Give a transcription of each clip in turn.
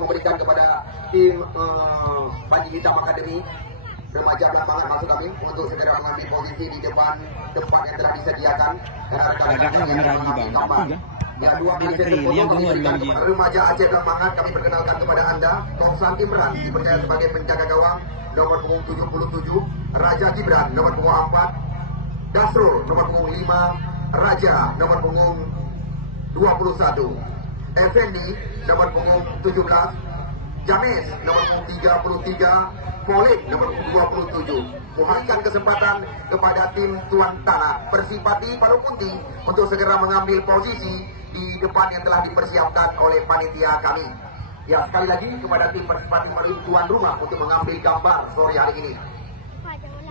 memberikan kepada tim Panji Hitam Academy remaja Blambangan masuk kami untuk segera mengambil posisi di depan tempat yang telah disediakan. Ya, dua hasil terfoto kami berikan kepada remaja Aceh Blambangan. Kami perkenalkan kepada anda Topsan Imran dipercaya sebagai penjaga gawang nomor punggung 77, Raja Gibran nomor punggung 4, Dasrul nomor punggung 5, Raja nomor punggung 21, Effendi nomor punggung 17, James nomor punggung 33, Polin nomor punggung 27. Memberikan kesempatan kepada tim tuan tanah Persipati Palupunti untuk segera mengambil posisi di depan yang telah dipersiapkan oleh panitia kami. Ya, sekali lagi kepada tim Persipati Palupunti tuan rumah untuk mengambil gambar sore hari ini.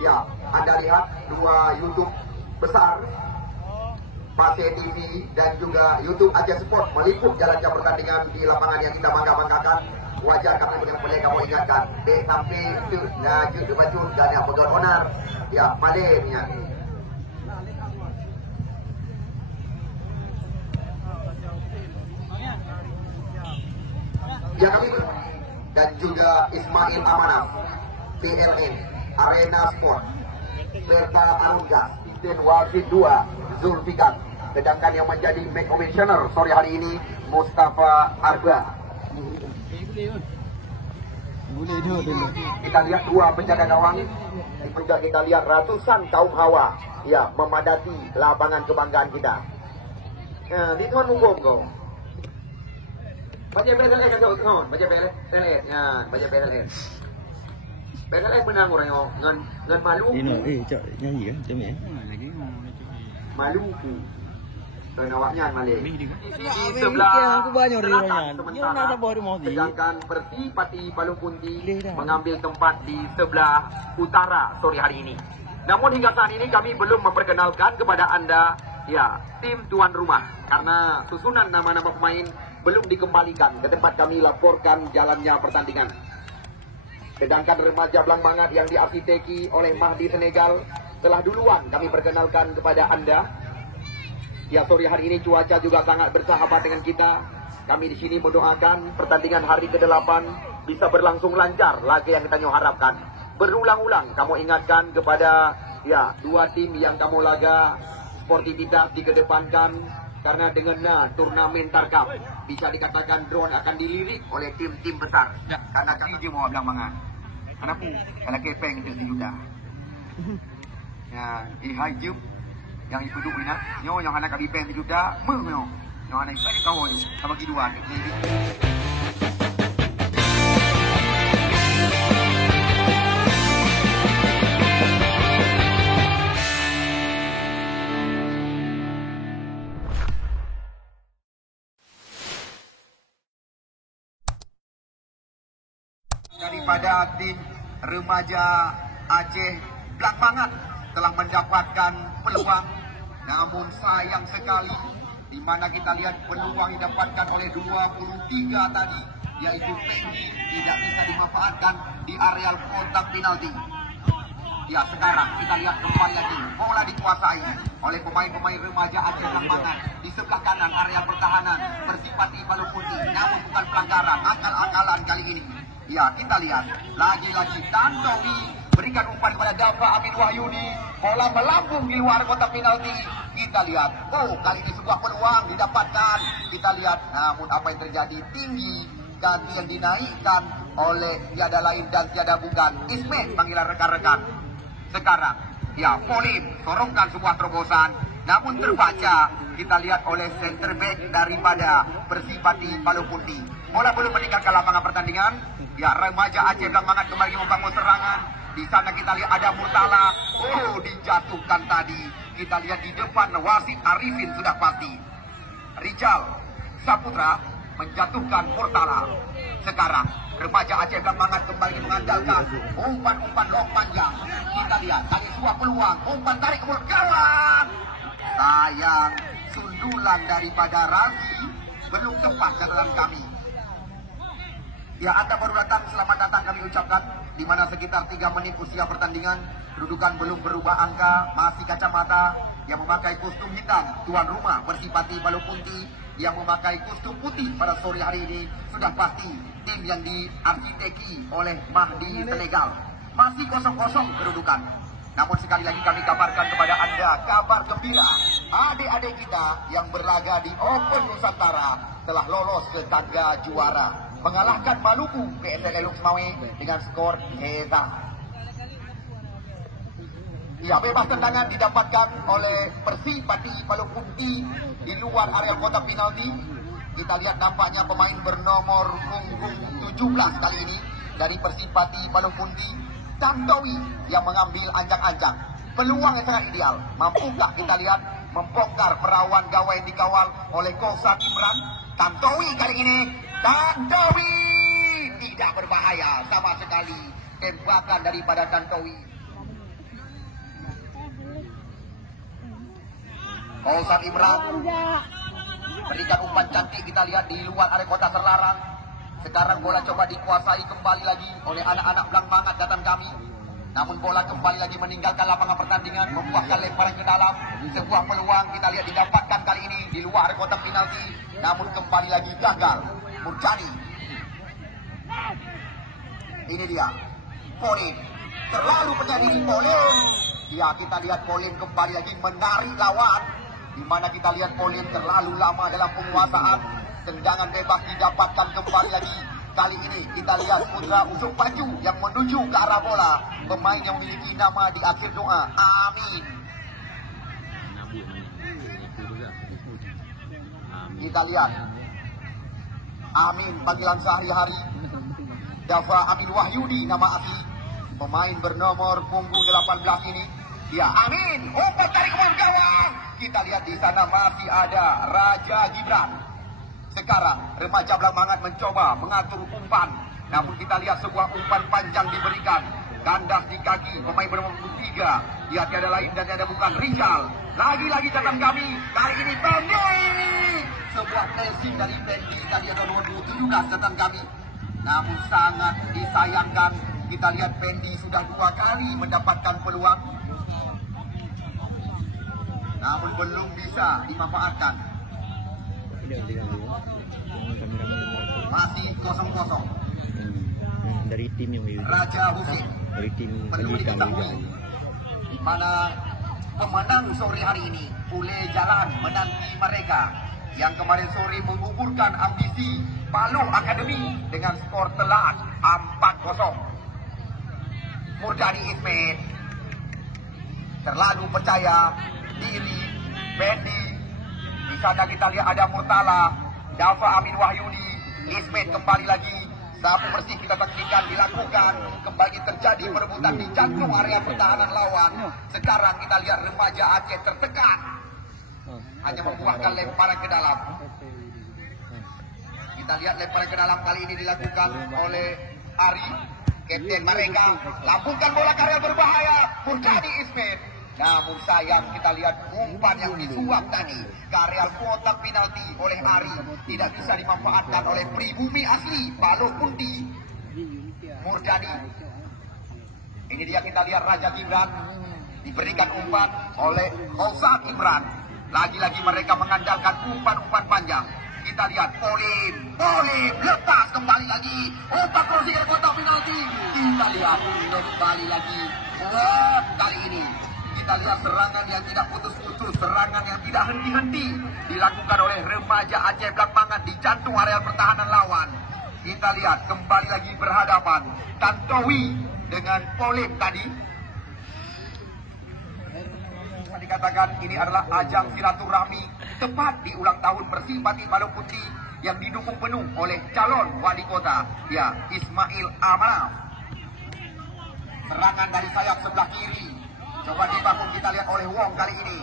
Ya, Anda lihat dua YouTube besar, Pase TV dan juga YouTube Aceh Sport meliput jalannya pertandingan di lapangan yang kita bangga-banggakan. Wajar kami boleh kamu ingatkan. Sampai itu najud baju dan yang pegang onar. Ya, malenya. Ya, kami dan juga Ismail Amanah, PLN, Arena Sport, serta Alunggas, dan Wasid 2, Zulfikar. Sedangkan yang menjadi match commissioner sore hari ini Mustafa Arba. Kita lihat dua penjaga gawang, kita lihat ratusan kaum hawa ya memadati lapangan kebanggaan kita. Nah, di tuan umum kau. Baca PLN kau tuan, baca PLN, ya, baca PLN. PLN menang orangnya, ngan Maluku. Cak nyanyi kan, macam ni. Maluku. Penawaknya Malay. Di sebelah selatan sementara, sedangkan Persipati Palupunti mengambil tempat di sebelah utara sore hari ini. Namun hingga saat ini kami belum memperkenalkan kepada anda ya tim tuan rumah karena susunan nama-nama pemain belum dikembalikan ke tempat kami laporkan jalannya pertandingan. Sedangkan remaja Blambangan yang diarsiteki oleh Mahdi Senegal telah duluan kami perkenalkan kepada anda. Ya, sore hari ini cuaca juga sangat bersahabat dengan kita. Kami di sini mendoakan pertandingan hari ke-8 bisa berlangsung lancar, laga yang kita harapkan. Berulang-ulang kamu ingatkan kepada ya dua tim yang kamu laga sportivitas dikedepankan karena dengan turnamen Tarkam bisa dikatakan drone akan dilirik oleh tim-tim besar. Ya, karena kami dia mau Blambangan. Anakku kalau kepeng itu sejuta. Ya, ihajub yang itu dulu nak, yang anak kami pen juga, yang anak itu kau ni, sama kiduan. Daripada tim remaja Aceh Blambangan telah mendapatkan peluang. Namun sayang sekali di mana kita lihat peluang didapatkan oleh 23 tadi yaitu Fendi tidak bisa dimanfaatkan di areal kotak penalti. Ya, sekarang kita lihat kembali lagi bola dikuasai oleh pemain-pemain remaja Aceh Blambangan di sebelah kanan area pertahanan Persipati Palupunti. Namun bukan pelanggaran, akal-akalan kali ini. Ya, kita lihat lagi-lagi Tantowi berikan umpan kepada Dafa Amin Wahyudi, bola melambung di luar kotak penalti. Kita lihat, kali ini sebuah peluang didapatkan. Kita lihat, namun apa yang terjadi tinggi dan yang dinaikkan oleh tiada lain dan tiada bukan Ismet panggilan rekan-rekan. Sekarang, ya Polin sorongkan sebuah terobosan, namun terbaca. Kita lihat oleh center back daripada Persipati Palupunti. Bola belum meninggalkan lapangan pertandingan. Ya, remaja Aceh Blambangan kembali membangun serangan. Di sana kita lihat ada Murtala. Dijatuhkan tadi. Kita lihat di depan wasit Arifin sudah pasti. Rijal Saputra menjatuhkan Murtala. Sekarang remaja Aceh Blambangan kembali mengandalkan umpan-umpan long panjang. Kita lihat ada sebuah peluang. Umpan tarik ke gawang. Sayang sundulan daripada Razi belum tepat catatan kami. Ya, Anda baru datang, selamat datang kami ucapkan. Di mana sekitar 3 menit usia pertandingan, kedudukan belum berubah angka, masih kacamata yang memakai kostum hitam tuan rumah Persipati Palupunti yang memakai kostum putih pada sore hari ini sudah pasti tim yang diarsiteki oleh Mahdi Senegal. Masih 0-0 kedudukan. Namun sekali lagi kami kabarkan kepada Anda kabar gembira. Adik-adik kita yang berlaga di Open Nusantara telah lolos ke tangga juara, mengalahkan Maluku PSL Lux Mawe dengan skor hebat. Ya, bebas tendangan didapatkan oleh Persipati Palukunti di luar area kotak penalti. Kita lihat nampaknya pemain bernomor punggung 17 kali ini dari Persipati Palukunti, Tantowi, yang mengambil ancang-ancang. Peluang yang sangat ideal. Mampukah kita lihat membongkar perawan gawai yang dikawal oleh Kausan Imran? Tantowi kali ini, Tantowi tidak berbahaya sama sekali. Tembakan daripada Tantowi. Kausan Imran berikan umpan cantik, kita lihat di luar area kotak terlarang. Sekarang bola coba dikuasai kembali lagi oleh anak-anak Blang Mangat datang kami. Namun bola kembali lagi meninggalkan lapangan pertandingan, membuahkan lemparan ke dalam. Sebuah peluang kita lihat didapatkan kali ini di luar area kotak penalti. Namun kembali lagi gagal. Murjani. Ini dia. Polin. Terlalu percaya diri Polin. Ya, kita lihat Polin kembali lagi menarik lawan. Di mana kita lihat Polin terlalu lama dalam penguasaan. Tendangan bebas didapatkan kembali lagi. Kali ini kita lihat Putra Usung Baju yang menuju ke arah bola. Pemain yang memiliki nama di akhir doa, Amin. Kita lihat Amin, panggilan sehari-hari. Dafa Amin Wahyudi nama asli. Pemain bernomor punggung 18 ini. Ya, Amin, umpan tarik ke gawang. Kita lihat di sana masih ada Raja Gibran. Sekarang remaja Blang Mangat mencoba mengatur umpan. Namun kita lihat sebuah umpan panjang diberikan. Kandas di kaki pemain bernomor 3. Dia tiada lain dan tiada bukan Rizal. Lagi-lagi catatan kami. Kali ini Pendi. Sebuah pressing dari Pendi. Tadi ada nomor 17 catatan kami. Namun sangat disayangkan. Kita lihat Pendi sudah 2 kali mendapatkan peluang. Namun belum bisa dimanfaatkan. Masih 0-0. Dari tim yang Raja Husin. Dari tim perlu diketahui di mana pemenang sore hari ini boleh jalan menanti mereka yang kemarin sore menguburkan ambisi Paluh Akademi dengan skor telak 4-0. Murjani Ismet terlalu percaya diri. Pendi. Di sana kita lihat ada Murtala, Dafa Amin Wahyudi, Ismet kembali lagi. Sapu bersih kita saksikan dilakukan. Kembali terjadi perebutan di jantung area pertahanan lawan. Sekarang kita lihat remaja Aceh tertekan. Hanya membuahkan lemparan ke dalam. Kita lihat lemparan ke dalam kali ini dilakukan oleh Ari, kapten mereka. Lambungkan bola karya berbahaya. Murjani Ismet. Namun sayang kita lihat umpan yang disuap tadi ke area kotak penalti oleh Ari tidak bisa dimanfaatkan oleh pribumi asli Paluh Kunti. Murjani. Ini dia kita lihat Raja Gibran diberikan umpan oleh Kausan Imran. Lagi-lagi mereka mengandalkan umpan-umpan panjang. Kita lihat Polin lepas kembali lagi umpan kursi ke kotak penalti. Kita lihat kembali lagi. Kali ini kita lihat serangan yang tidak putus-putus, serangan yang tidak henti-henti dilakukan oleh remaja Aceh Blang Mangat di jantung area pertahanan lawan. Kita lihat kembali lagi berhadapan Tantowi dengan Polin tadi. Dikatakan ini adalah ajang silaturahmi tepat di ulang tahun Persipati Paluh Putih yang didukung penuh oleh calon wali kota, ya Ismail Amal. Serangan dari sayap sebelah kiri. Coba dibangun kita lihat oleh Wong kali ini.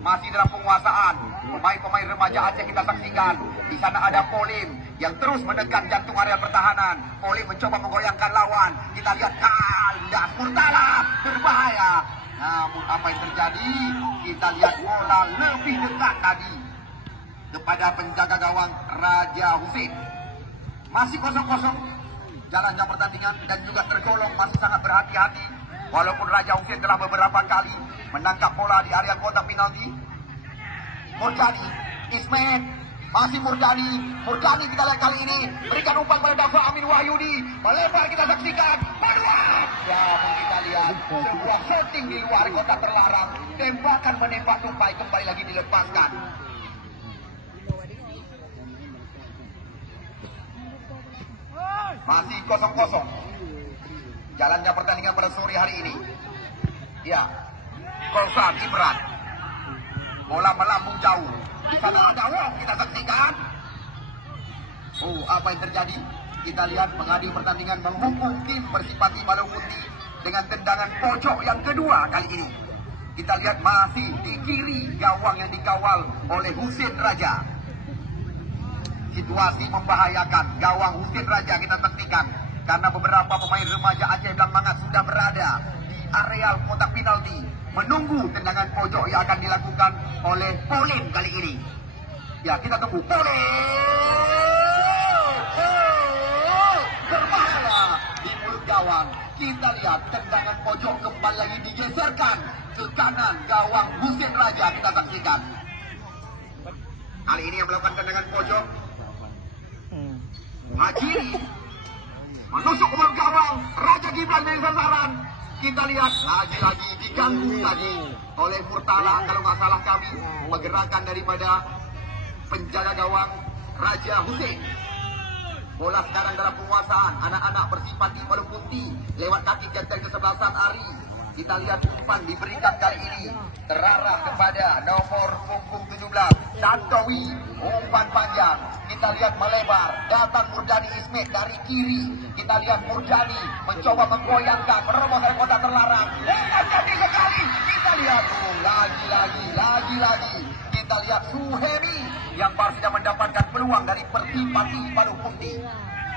Masih dalam penguasaan. Pemain-pemain remaja Aceh kita saksikan. Di sana ada Polin yang terus menekan jantung area pertahanan. Polin mencoba menggoyangkan lawan. Kita lihat kandas Murtala. Berbahaya. Namun apa yang terjadi? Kita lihat bola lebih dekat tadi kepada penjaga gawang Raja Husin. Masih 0-0. Jalannya pertandingan dan juga tergolong masih sangat berhati-hati. Walaupun Raja Husin telah beberapa kali menangkap bola di area kotak penalti. Murjani Ismet Masih Murdani kita lihat kali ini berikan umpan pada Dafa Amin Wahyudi, melebar kita saksikan peluang. Namun kita lihat sebuah shooting di luar kotak terlarang, tembakan menembak tumpai kembali lagi dilepaskan. Masih 0-0 jalannya pertandingan pada sore hari ini. Ya, Kolsan Imran, bola melambung jauh. Di sana ada Wong, kita saksikan. Oh, apa yang terjadi? Kita lihat mengadil pertandingan menghukum tim Persipati Balong Putih dengan tendangan pojok yang kedua kali ini. Kita lihat masih di kiri gawang yang dikawal oleh Husin Raja. Situasi membahayakan, gawang Husin Raja kita saksikan karena beberapa pemain remaja Aceh Blang Mangat sudah berada di areal kotak penalti menunggu tendangan pojok yang akan dilakukan oleh Polin kali ini. Ya, kita tunggu Polin. Berbahaya di mulut gawang. Kita lihat tendangan pojok kembali lagi digeserkan ke kanan gawang Husin Raja, kita saksikan. Kali ini yang melakukan tendangan pojok Hajiri menusuk ke mulut gawang Raja Gibran dari sasaran. Kita lihat lagi-lagi diganggu tadi oleh Murtala, kalau nggak salah kami, pergerakan daripada penjaga gawang Raja Husin. Bola sekarang dalam penguasaan anak-anak Persipati Balong Putih lewat kaki kapten kesebelasan Ari. Kita lihat umpan diberikan kali ini terarah kepada nomor punggung 17 Tantowi. Umpan panjang, kita lihat melebar, datang Murdani Ismet dari kiri. Kita lihat Murdani mencoba menggoyangkan, menerobos dari kotak terlarang. Jadi sekali, kita lihat lagi. Kita lihat Suhemi yang baru sudah mendapatkan peluang dari Persipati Balong Putih.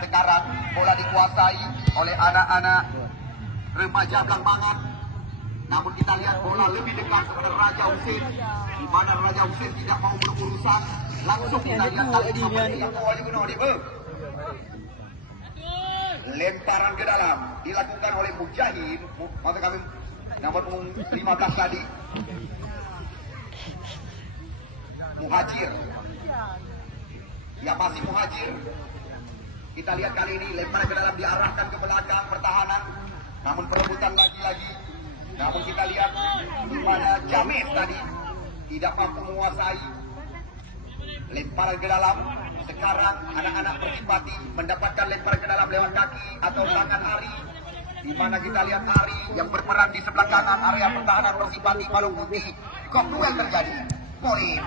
Sekarang bola dikuasai oleh anak-anak remaja Blang Mangat. Namun kita lihat bola lebih dekat kepada Raja Husin, di mana Raja Husin tidak mau berurusan. Langsung kita lihat kali ini yang lemparan ke dalam dilakukan oleh Mujahid, masa kami nomor 15 tadi, Muhajir. Ya, masih Muhajir. Kita lihat kali ini lemparan ke dalam diarahkan ke belakang pertahanan, namun perebutan lagi-lagi. Namun kita lihat di mana James tadi tidak mampu menguasai lemparan ke dalam. Sekarang anak-anak Persipati mendapatkan lemparan ke dalam lewat kaki atau tangan Ari, di mana kita lihat Ari yang berperan di sebelah kanan area pertahanan Persipati Balong Putih. Kok duel terjadi? Poin.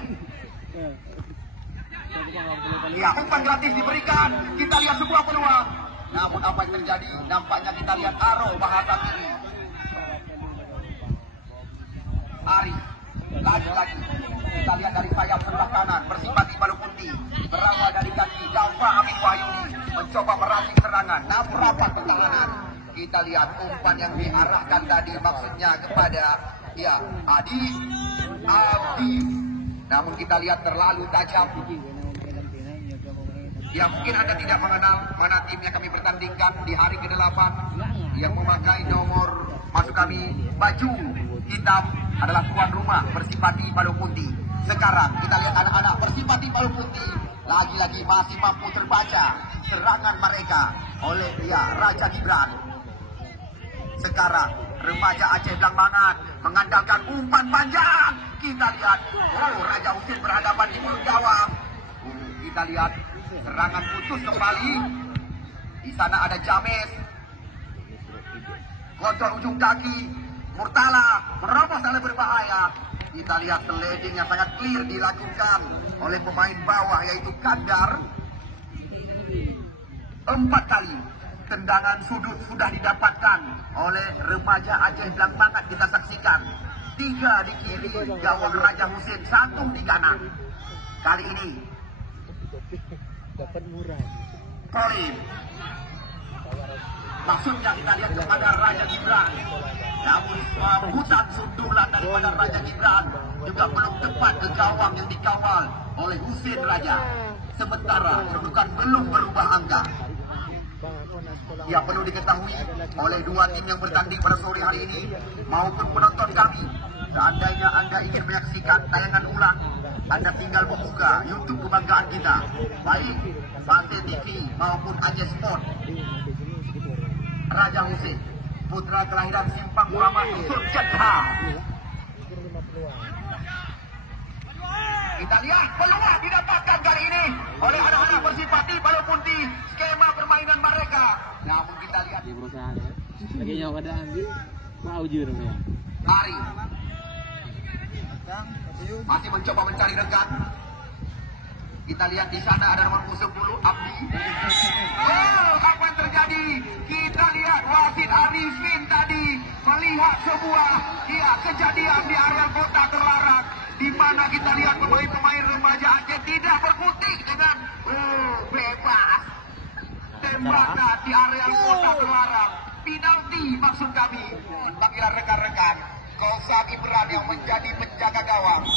Ya, umpan gratis diberikan. Kita lihat sebuah peluang. Namun apa yang terjadi? Nampaknya kita lihat arrow bahasa kiri. Ari lagi-lagi kita lihat dari sayap sebelah kanan Persipati Balong Putih berawal dari kaki Dafa Amin Wahyudi mencoba meracik serangan, namun rapat pertahanan. Kita lihat umpan yang diarahkan tadi maksudnya kepada Abdi, namun kita lihat terlalu tajam. Ya, mungkin Anda tidak mengenal mana tim yang kami pertandingkan di hari ke-8 yang memakai nomor masuk kami baju hitam adalah tuan rumah Persipati Balong Putih. Sekarang kita lihat anak-anak Persipati Balong Putih lagi-lagi masih mampu terbaca serangan mereka oleh Raja Gibran. Sekarang remaja Aceh Blang Mangat mengandalkan umpan panjang. Kita lihat Raja Husin berhadapan di mulut gawang. Kita lihat serangan putus kembali. Di sana ada James, kontrol ujung kaki. Murtala menerobos oleh berbahaya. Kita lihat sliding yang sangat clear dilakukan oleh pemain bawah yaitu Kandar. 4 kali tendangan sudut sudah didapatkan oleh remaja Aceh Blang Mangat, kita saksikan. 3 di kiri gawang Raja Husin, 1 di kanan. Kali ini Kolim, maksudnya kita lihat kepada Raja Gibran. Namun hutan sundulan daripada Raja Gibran juga belum tepat ke gawang yang dikawal oleh Husin Raja. Sementara kedudukan belum berubah angka. Ya, perlu diketahui oleh 2 tim yang bertanding pada sore hari ini maupun penonton kami, seandainya Anda ingin menyaksikan tayangan ulang Anda tinggal membuka YouTube kebanggaan kita, baik Pasir TV maupun Aceh Sport. Raja Hussein, putra kelahiran Simpang Ulama Unsur Jeddah. Kita lihat peluang didapatkan kali ini oleh anak-anak bersifati walaupun di skema permainan mereka. Namun kita lihat di perusahaan lagi nyawa keadaan mau jujur ya. Ari masih mencoba mencari rekan. Kita lihat di sana ada nomor 10 Abdi. Oh, apa yang terjadi? Kita lihat wasit Arifin tadi melihat sebuah kejadian di area kota terlarang, di mana kita lihat pemain-pemain remaja Aceh tidak berkutik dengan bebas tembakan di area kota terlarang. Penalti maksud kami. Panggilan rekan-rekan, Kausan Imran yang menjadi penjaga gawang.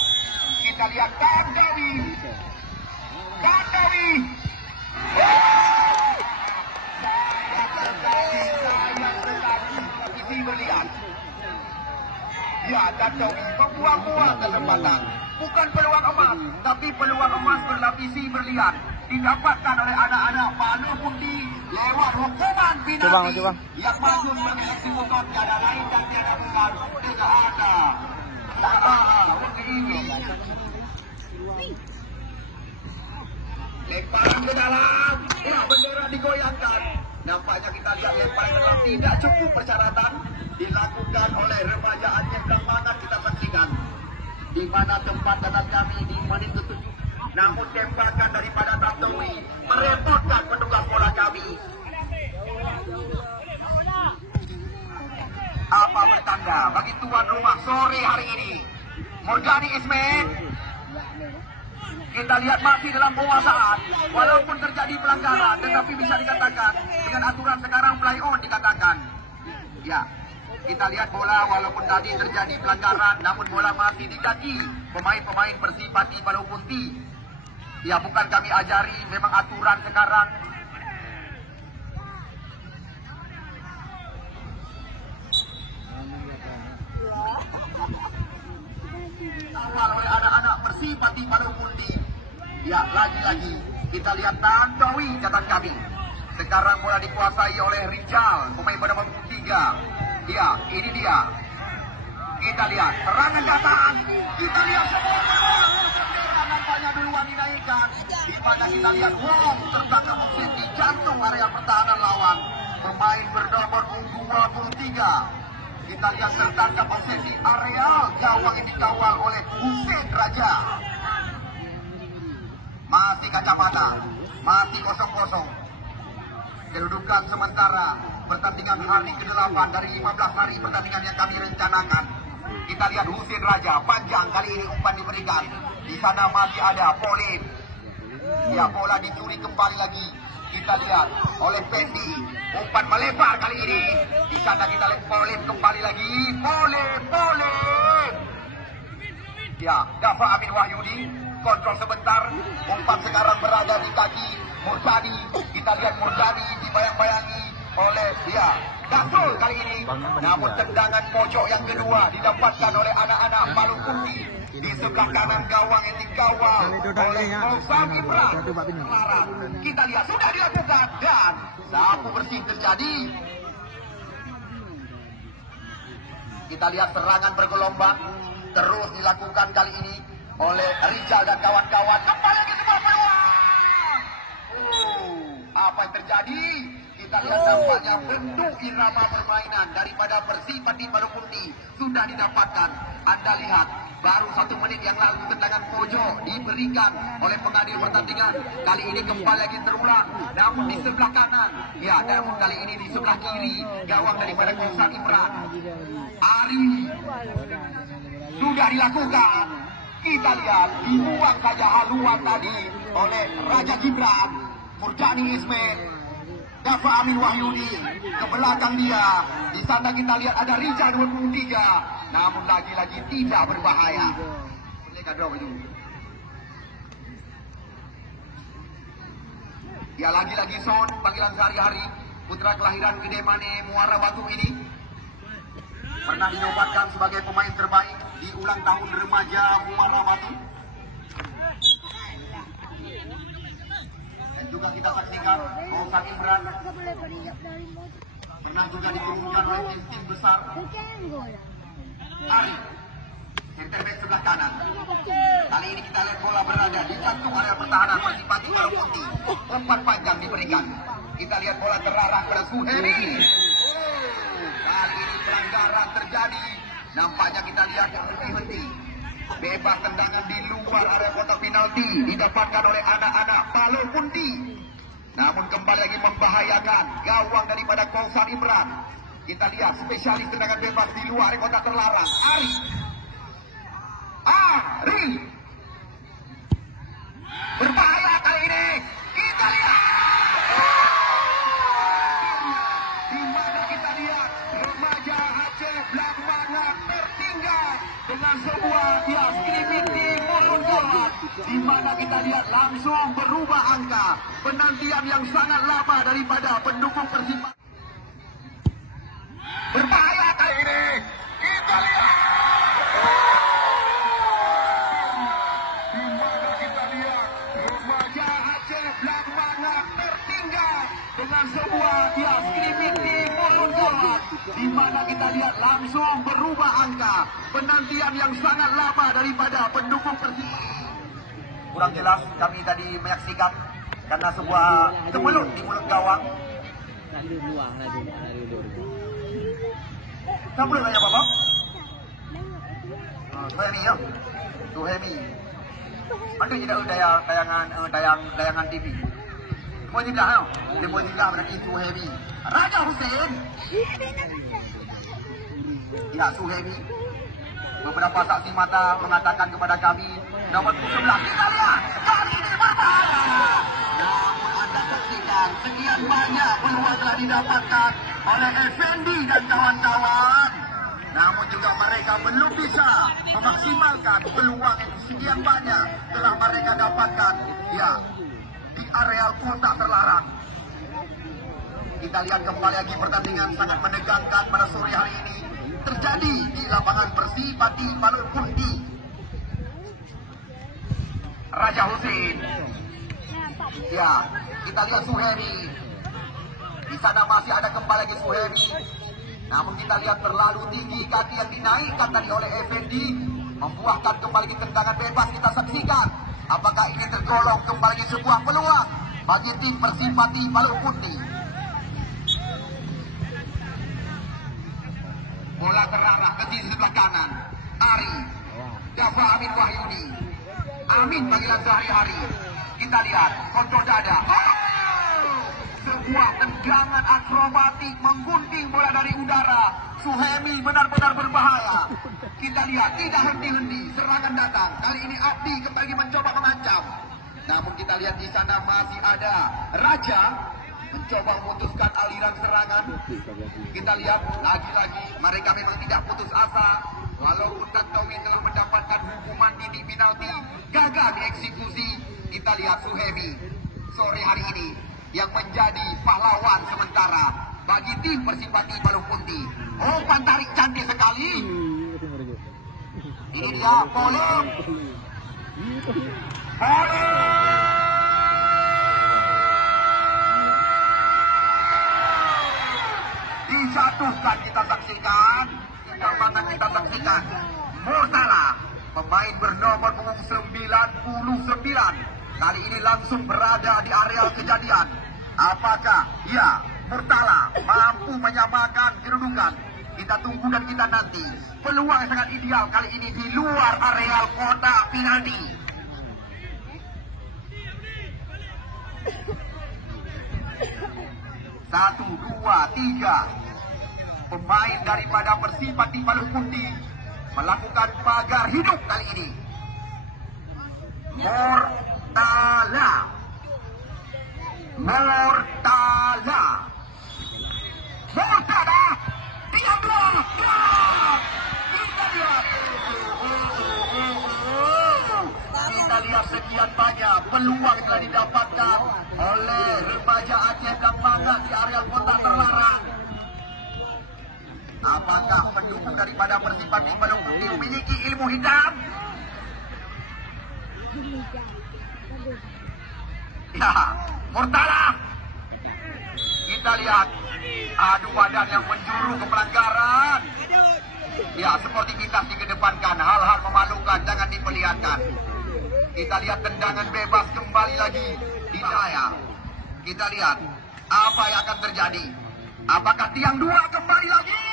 Kita lihat Tandawi. Melihat. Ya, Tandawi membuang-buang kesempatan. Bukan peluang emas, tapi peluang emas berlapisi berlian didapatkan oleh anak-anak walaupun di lewat hukuman penalti yang maju sebagai eksekutor tiada lain dan tiada bukan Negara lemparan ke dalam, bendera digoyangkan. Nampaknya kita lihat lemparan dalam tidak cukup persyaratan dilakukan oleh remaja Aceh Blambangan. Kita saksikan di mana tempat datang kami di menit ke-7. Namun tembakan daripada Tandawi merepotkan petugas bola kami. Apa bertanda bagi tuan rumah sore hari ini? Murjani Ismail. Kita lihat masih dalam penguasaan, walaupun terjadi pelanggaran, tetapi bisa dikatakan dengan aturan sekarang play on dikatakan. Ya, kita lihat bola walaupun tadi terjadi pelanggaran, namun bola masih di kaki pemain-pemain Persipati Palu Punti. Ya, bukan kami ajari, memang aturan sekarang. Awal oleh anak-anak Persipati Palu Punti. Ya, lagi-lagi kita lihat Tandawi catatan kami. Sekarang bola dikuasai oleh Rijal, pemain bernomor 3. Ya, ini dia. Kita lihat serangan datang. Kita lihat semua bendera nampaknya duluan dinaikkan. Di mana kita lihat Wong terbakar di jantung area pertahanan lawan. Pemain bernomor 23. Kita lihat tertangkap posisi areal gawang yang dikawal oleh Hussein Raja. Masih kacamata, masih 0-0. Kedudukan sementara pertandingan hari ke-8 dari 15 hari pertandingan yang kami rencanakan. Kita lihat Hussein Raja, panjang kali ini umpan diberikan. Di sana masih ada Polin. Ya, bola dicuri kembali lagi. Kita lihat oleh Pendi, umpan melebar kali ini. Di sana kita lihat Polin kembali lagi. Polin. Ya, Dafa Amin Wahyudi. Kontrol sebentar, umpan sekarang berada di kaki Murjani. Kita lihat Murjani dibayang-bayangi oleh Dasul kali ini. Namun tendangan pojok yang kedua didapatkan oleh anak-anak Palu Punti di sebelah kanan gawang yang dikawal oleh Kausan Imran. Kita lihat sudah dilakukan dan sapu bersih terjadi. Kita lihat serangan bergelombang terus dilakukan kali ini oleh Rijal dan kawan-kawan. Kembali lagi sebuah peluang. Apa yang terjadi? Kita lihat nampaknya bentuk irama permainan daripada Persipati Palu Punti sudah didapatkan. Anda lihat baru 1 menit yang lalu tendangan pojok diberikan oleh pengadil pertandingan. Kali ini kembali lagi terulang, namun di sebelah kanan. Ya, namun kali ini di sebelah kiri gawang daripada Kausan Imran. Ari sudah dilakukan. Kita lihat dibuang saja haluan tadi oleh Raja Gibran. Murjani Ismail, Dafa Amin Wahyudi ke belakang dia. Di sana kita lihat ada Rijal 23. Namun lagi-lagi tidak berbahaya. Ya, lagi-lagi Son, panggilan sehari-hari. Putra kelahiran Gede Mane Muara Batu ini pernah dinobatkan sebagai pemain terbaik di ulang tahun remaja Muara Batu. juga kita saksikan Kausan Imran pernah juga diturunkan oleh tim besar Ari, center back sebelah kanan. Kali ini kita lihat bola berada di jantung area pertahanan Persipati Balong Putih. Umpan panjang diberikan. Kita lihat bola terarah pada Suheri. Kali ini pelanggaran terjadi. Nampaknya kita lihat henti-henti. Bebas tendangan di luar area kotak penalti didapatkan oleh anak-anak Balong Putih. Namun kembali lagi membahayakan gawang daripada Kausan Imran. Kita lihat spesialis tendangan bebas di luar area kotak terlarang. Ari berbahaya kali ini. Kita lihat di mana kita lihat remaja Aceh Blang Mangat tertinggal dengan sebuah skripin di mulut gol. Di mana kita lihat langsung berubah angka. Penantian yang sangat lama daripada pendukung Persipati. Berbahaya kali ini. Kita lihat di mana kita lihat remaja Aceh Blang Mangat tertinggal dengan sebuah skripin di mulut gol. Di mana kita lihat langsung berubah angka. Penantian yang sangat lama daripada pendukung Persipati. Kurang jelas kami tadi menyaksikan karena sebuah kemelut di mulut gawang. Kamu boleh tanya Bapak? Suhemi ya? Suhemi. Anda tidak ada tayangan TV. Semua tidak ya? Semua tidak berarti Suhemi. Raja Hussein. Ya, Suhemi. Beberapa saksi mata mengatakan kepada kami nomor 11. Kita lihat kali ini berbahaya. Namun Anda saksikan sekian banyak peluang telah didapatkan oleh Effendi dan kawan-kawan. Namun juga mereka belum bisa memaksimalkan peluang yang sekian banyak telah mereka dapatkan ya di areal kotak terlarang. Kita lihat kembali lagi pertandingan sangat menegangkan pada sore hari ini terjadi di lapangan Persipati Balong Putih. Raja Hussein. Ya, kita lihat Suheri. Di sana masih ada kembali lagi Suheri. Namun kita lihat terlalu tinggi kaki yang dinaikkan tadi oleh Effendi. Membuahkan kembali lagi tendangan bebas. Kita saksikan. Apakah ini tergolong kembali lagi sebuah peluang bagi tim Persipati Balong Putih. Bola terarah ke sisi sebelah kanan. Ari. Jafar Amin Wahyudi. Amin panggilan sehari-hari. Kita lihat kontrol dada. Sebuah tendangan akrobatik menggunting bola dari udara. Suhemi benar-benar berbahaya. Kita lihat tidak henti-henti. Serangan datang. Kali ini Abdi kembali mencoba mengancam. Namun kita lihat di sana masih ada Raja mencoba memutuskan aliran serangan. Kita lihat lagi-lagi mereka memang tidak putus asa. Walaupun Tantowi telah mendapatkan hukuman di penalti, gagal dieksekusi. Kita lihat Suhemi sore hari ini yang menjadi pahlawan sementara bagi tim Persipati Balong Putih. Umpan tarik cantik sekali. Ini dia bola. Dijatuhkan, kita saksikan. Permainan kita saksikan. Murtala, pemain bernomor punggung 99, kali ini langsung berada di area kejadian. Apakah Murtala mampu menyamakan kedudukan? Kita tunggu dan kita nanti. Peluang yang sangat ideal kali ini di luar areal kotak penalti. Satu, dua, tiga. Pemain daripada Persipati Balong Putih melakukan pagar hidup kali ini. Murtala. Dia gol. Kita lihat sekian banyak peluang yang telah didapatkan oleh remaja Aceh Blang Mangat di area kotak terlarang. Apakah pendukung daripada Persipati Balong Putih memiliki ilmu hitam? Ya, Murtala. Kita lihat adu badan yang menjuru ke pelanggaran. Ya, sportivitas dikedepankan, hal-hal memalukan jangan diperlihatkan. Kita lihat tendangan bebas kembali lagi di saya. Kita lihat apa yang akan terjadi. Apakah tiang dua kembali lagi?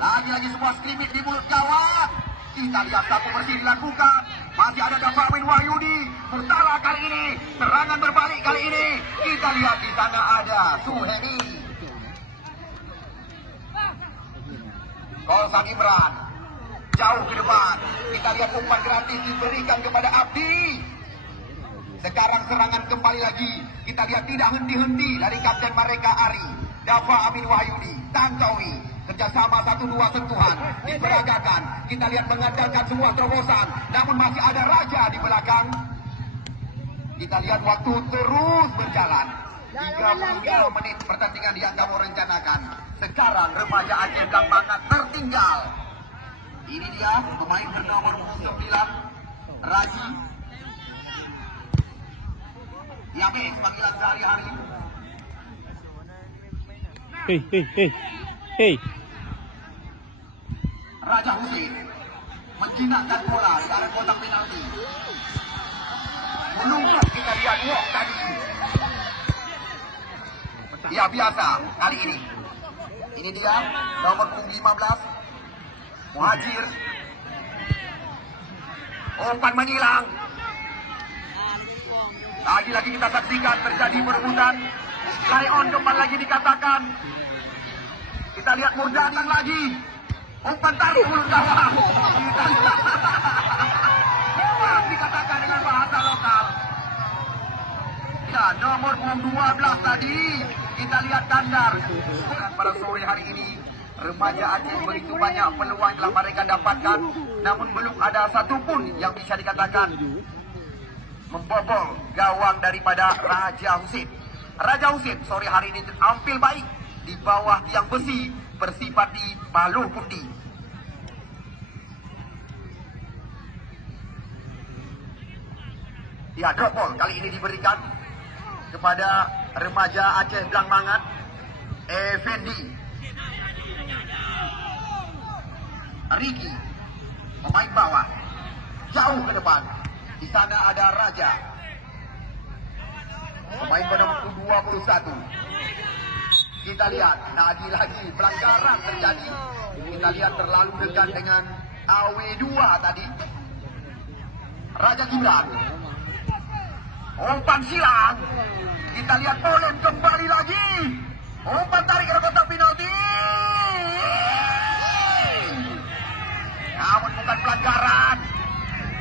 Lagi-lagi semua skripit di mulut kawan. Kita lihat satu bersih dilakukan. Masih ada Dafa Amin Wahyudi. Murtala kali ini. Serangan berbalik kali ini. Kita lihat di sana ada Suhemi. Gol Sang Imran. Jauh ke depan. Kita lihat umpan gratis diberikan kepada Abdi. Sekarang serangan kembali lagi. Kita lihat tidak henti-henti dari kapten mereka Ari. Dafa Amin Wahyudi. Tantowi. Kerjasama 1-2 sentuhan. Diperagakan. Kita lihat mengandalkan semua terobosan. Namun masih ada Raja di belakang. Kita lihat waktu terus berjalan. 32 menit pertandingan yang kamu rencanakan. Sekarang remaja Aceh Blang Mangat tertinggal. Ini dia pemain bernomor 9 Raji. Yakin panggilan sehari-hari. Hei. Raja Husin menjinakkan bola di area kotak penalti. Melumpat kita lihat walk tadi. Ya biasa kali ini. Ini dia nomor 15 Muhajir. Umpan menghilang. Lagi-lagi kita saksikan terjadi perebutan. Fly on kembali lagi dikatakan. Kita lihat Murdatang lagi. Umpan tarik mulut gawang. Dikatakan dengan bahasa lokal. Ya, nomor 12 tadi. Kita lihat Kandar. Pada sore hari ini, remaja Aceh begitu banyak peluang yang telah mereka dapatkan. Namun belum ada satupun yang bisa dikatakan membobol gawang daripada Raja Husin. Raja Husin sore hari ini tampil baik di bawah tiang besi bersifat di Paluh Pundi. Ya, drop ball kali ini diberikan kepada remaja Aceh Blang Mangat, Effendi. Riki, pemain bawah, jauh ke depan. Di sana ada Raja, pemain bernomor 21. Kita lihat, lagi-lagi pelanggaran terjadi. Kita lihat terlalu dekat dengan AW2 tadi. Raja Gibran. Umpan silang. Kita lihat Polen kembali lagi. Umpan tarik ke kotak penalti. Namun bukan pelanggaran.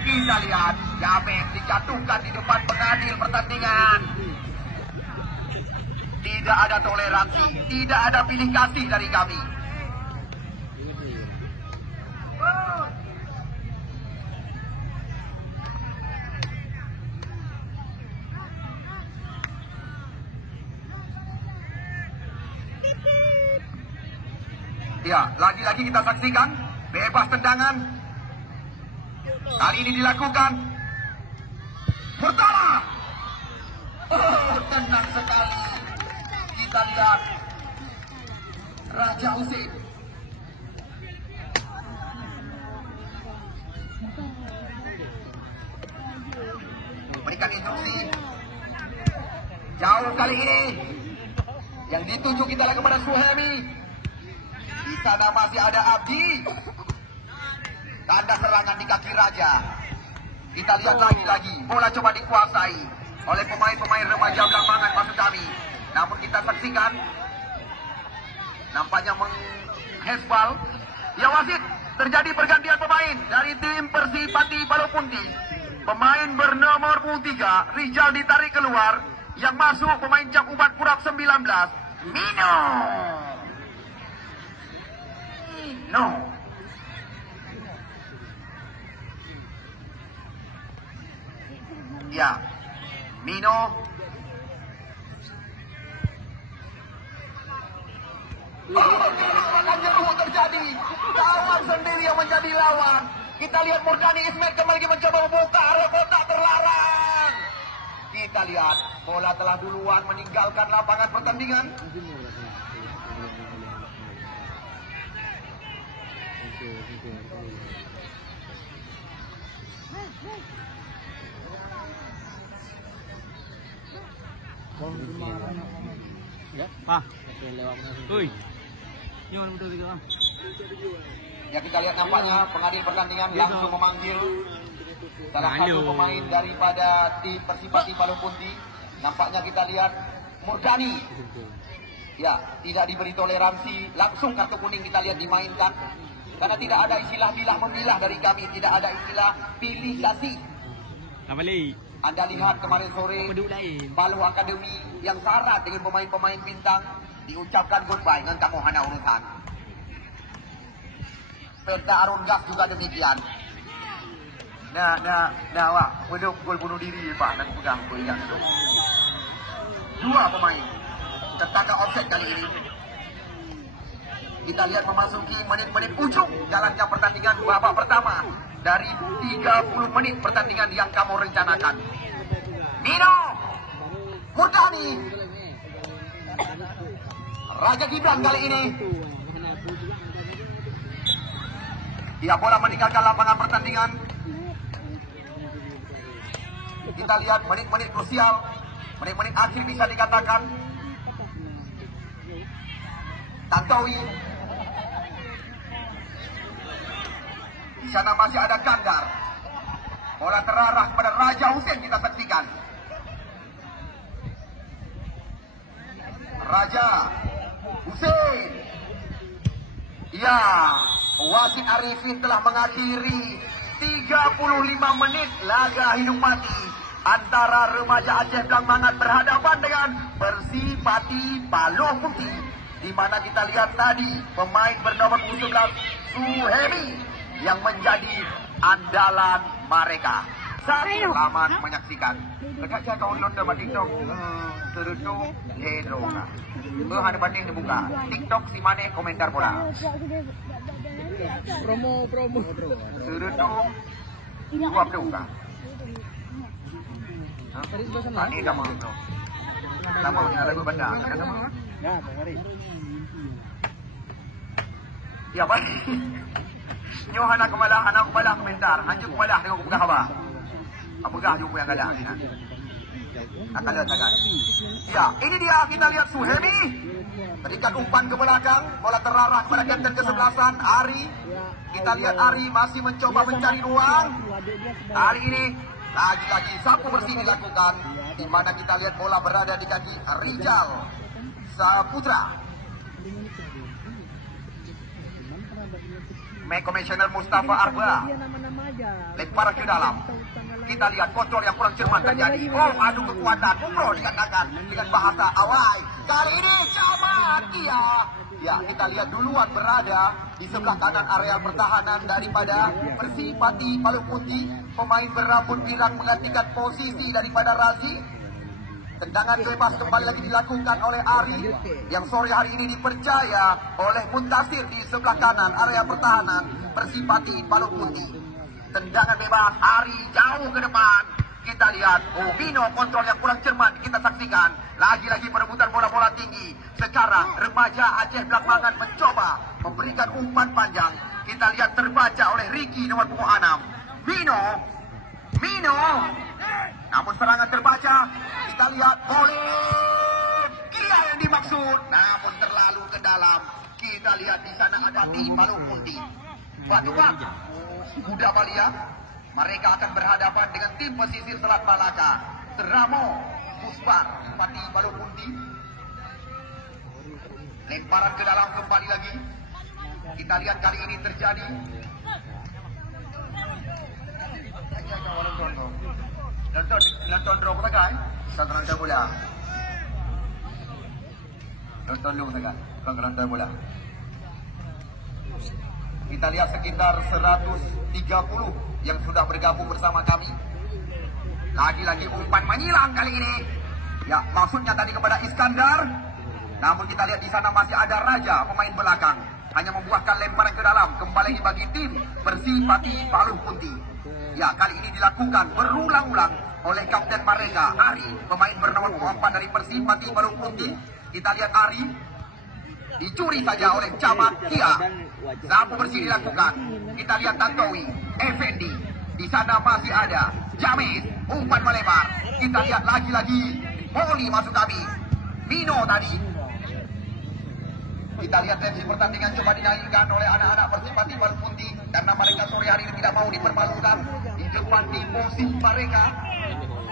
Kita lihat Jamet dijatuhkan di depan pengadil pertandingan. Tidak ada toleransi, tidak ada pilih kasih dari kami. Ya, lagi-lagi kita saksikan bebas tendangan. Kali ini dilakukan Murtala. Oh, tenang sekali. Kita lihat Raja Husin. Berikan instruksi. Jauh kali ini. Yang dituju kita lagi kepada Suhemi. Di sana masih ada Abdi. Tanda serangan di kaki Raja. Kita lihat lagi-lagi. Bola coba dikuasai oleh pemain-pemain remaja Blang Mangat maksud kami. Namun kita saksikan nampaknya menghasbal. Ya wasit, terjadi pergantian pemain dari tim Persipati Paluh Pundi. Pemain bernomor 3 Rizal ditarik keluar. Yang masuk pemain Cak Ubat Kurap 19 Mino. Ya, Mino. Jeruh terjadi. Lawan sendiri yang menjadi lawan. Kita lihat Murdani Ismet kembali mencoba membuka area kotak terlarang. Kita lihat bola telah duluan meninggalkan lapangan pertandingan. Ya, kita lihat nampaknya pengadil pertandingan langsung memanggil salah satu pemain daripada tim Persipati Palung Punti. Nampaknya kita lihat Murdani. Ya, tidak diberi toleransi, langsung kartu kuning kita lihat dimainkan. Karena tidak ada istilah bilah memilah dari kami, tidak ada istilah pilih kasih. Anda lihat kemarin sore Palu Akademi yang syarat dengan pemain-pemain bintang diucapkan goodbye dengan kamu hana urutan. Perda Arun Gak juga demikian. Nah, wak, belum gol bunuh diri Pak, dan pegang gol yang itu. Dua pemain tertangkap offset kali ini. Kita lihat memasuki menit-menit ujung jalannya pertandingan babak pertama dari 30 menit pertandingan yang kamu rencanakan. Mino, Murdani, Raja Gibran kali ini. Dia bola meninggalkan lapangan pertandingan. Kita lihat menit-menit krusial, menit-menit akhir bisa dikatakan. Tantowi. Di sana masih ada Kandar. Bola terarah kepada Raja Hussein, kita saksikan. Raja Hussein. Ya, wasit Arifin telah mengakhiri 35 menit laga hidup mati antara remaja Aceh Blang Mangat berhadapan dengan Persipati Palung Putih, di mana kita lihat tadi pemain bernomor 11 Suhemi yang menjadi andalan mereka. Selamat menyaksikan. Dekat saya kau nonton di TikTok serutu Hedro. Berhadapan banding dibuka. TikTok si mana komentar bola. Promo. Serutu 20 kan. Ini nama itu. Nama lagu benda. Ya, mari. Ya, baik. Nyo anak kemalah komentar. Hanju kemalah tengok buka hawa. Apakah jumpa yang ada? Akan lihat sangat. Ya, ini dia kita lihat Suhemi. Terikat umpan ke belakang, bola terarah kepada kapten kesebelasan Ari. Kita lihat Ari masih mencoba mencari ruang. Kali ini lagi-lagi sapu bersih dilakukan, di mana kita lihat bola berada di kaki Rijal Saputra. Komisioner Mustafa Arba lempar ke dalam. Kita lihat kontrol yang kurang cermat terjadi. Oh, adu kekuatan. Umroh dikatakan dengan bahasa awai. Kali ini camat. Iya. Ya, kita lihat duluan berada di sebelah kanan area pertahanan daripada Persipati Palung Putih. Pemain berambut pirang menggantikan posisi daripada Razi. Tendangan bebas kembali lagi dilakukan oleh Ari yang sore hari ini dipercaya oleh Muntasir di sebelah kanan area pertahanan Persipati Palung Putih. Tendangan bebas Ari jauh ke depan. Kita lihat Bino kontrol yang kurang cermat kita saksikan. Lagi-lagi perebutan bola-bola tinggi. Sekarang remaja Aceh Blang Mangat mencoba memberikan umpan panjang. Kita lihat terbaca oleh Ricky nomor punggung 6. Mino. Namun serangan terbaca. Kita lihat boleh. Kia yang dimaksud. Namun terlalu ke dalam. Kita lihat di sana ada tim Palung Putih. Batu Bang. Kuda Balia. Mereka akan berhadapan dengan tim pesisir Selat Malaka. Seramo Puspar Pati Palung Putih. Lemparan ke dalam kembali lagi. Kita lihat kali ini terjadi. Nonton drop tagay. Kagrantar bola. Nonton lu tagay. Kagrantar bola. Kita lihat sekitar 130 yang sudah bergabung bersama kami. Lagi-lagi umpan menyilang kali ini. Ya, maksudnya tadi kepada Iskandar. Namun kita lihat di sana masih ada Raja, pemain belakang. Hanya membuahkan lemparan ke dalam. Kembali bagi tim Persipati Palung Putih. Ya, kali ini dilakukan berulang-ulang oleh kapten mereka, Ari, pemain bernomor 4 dari Persipati Parung Putih. Kita lihat Ari, dicuri saja oleh Camat Kia. Sapu bersih dilakukan. Kita lihat Tantowi, Effendi. Di sana masih ada Jamis, umpan melebar. Kita lihat lagi-lagi Poli masuk kami. Mino tadi. Kita lihat tensi pertandingan coba dinaikkan oleh anak-anak Persipati Parung Putih karena mereka sore hari ini tidak mau dipermalukan di depan tim musim mereka.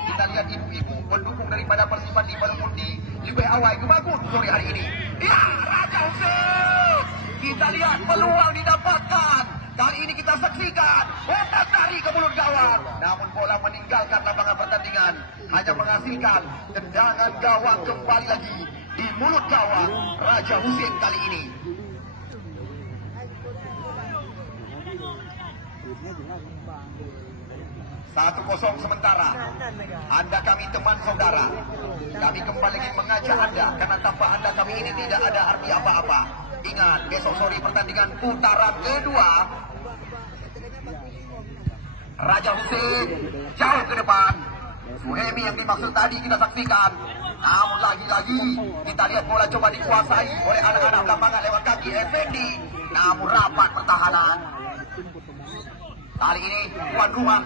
Kita lihat ibu-ibu pendukung daripada Persipati Parung Putih juga awal bagus sore hari ini. Ya, Raja Hussein. Kita lihat peluang didapatkan. Kali ini kita saksikan bola tarik ke mulut gawang. Namun bola meninggalkan lapangan pertandingan. Hanya menghasilkan tendangan gawang kembali lagi di mulut gawang Raja Hussein kali ini. Satu kosong sementara. Anda kami teman saudara. Kami kembali ingin mengajak Anda karena tanpa Anda kami ini tidak ada arti apa-apa. Ingat, besok sore pertandingan putaran kedua. Raja Hussein jauh ke depan. Suhemi yang dimaksud tadi kita saksikan. Namun lagi-lagi kita lihat bola coba dikuasai oleh anak-anak lapangan lewat kaki Effendi. Namun rapat pertahanan. Kali ini tuan rumah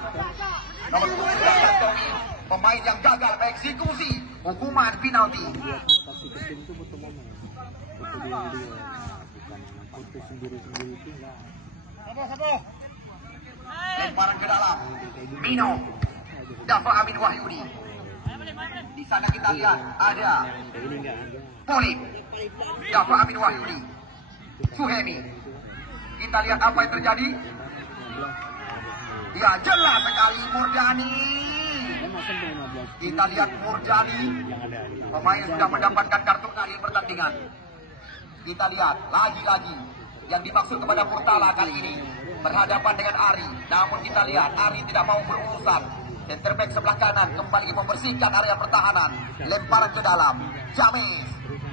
nomor 9 Tantowi, pemain yang gagal mengeksekusi hukuman penalti. Lemparan ke dalam. Mino, Dafa Amin Wahyudi. Di sana kita lihat ada Polip, Dafa Amin Wahyudi, Suhemi. Kita lihat apa yang terjadi. Ya, jelas sekali Murjani. Kita lihat Murjani, pemain yang sudah mendapatkan kartu kuning pertandingan. Kita lihat lagi-lagi yang dimaksud kepada Murtala kali ini berhadapan dengan Ari. Namun kita lihat Ari tidak mau berurusan. Center back sebelah kanan kembali membersihkan area pertahanan. Lemparan ke dalam. Jamis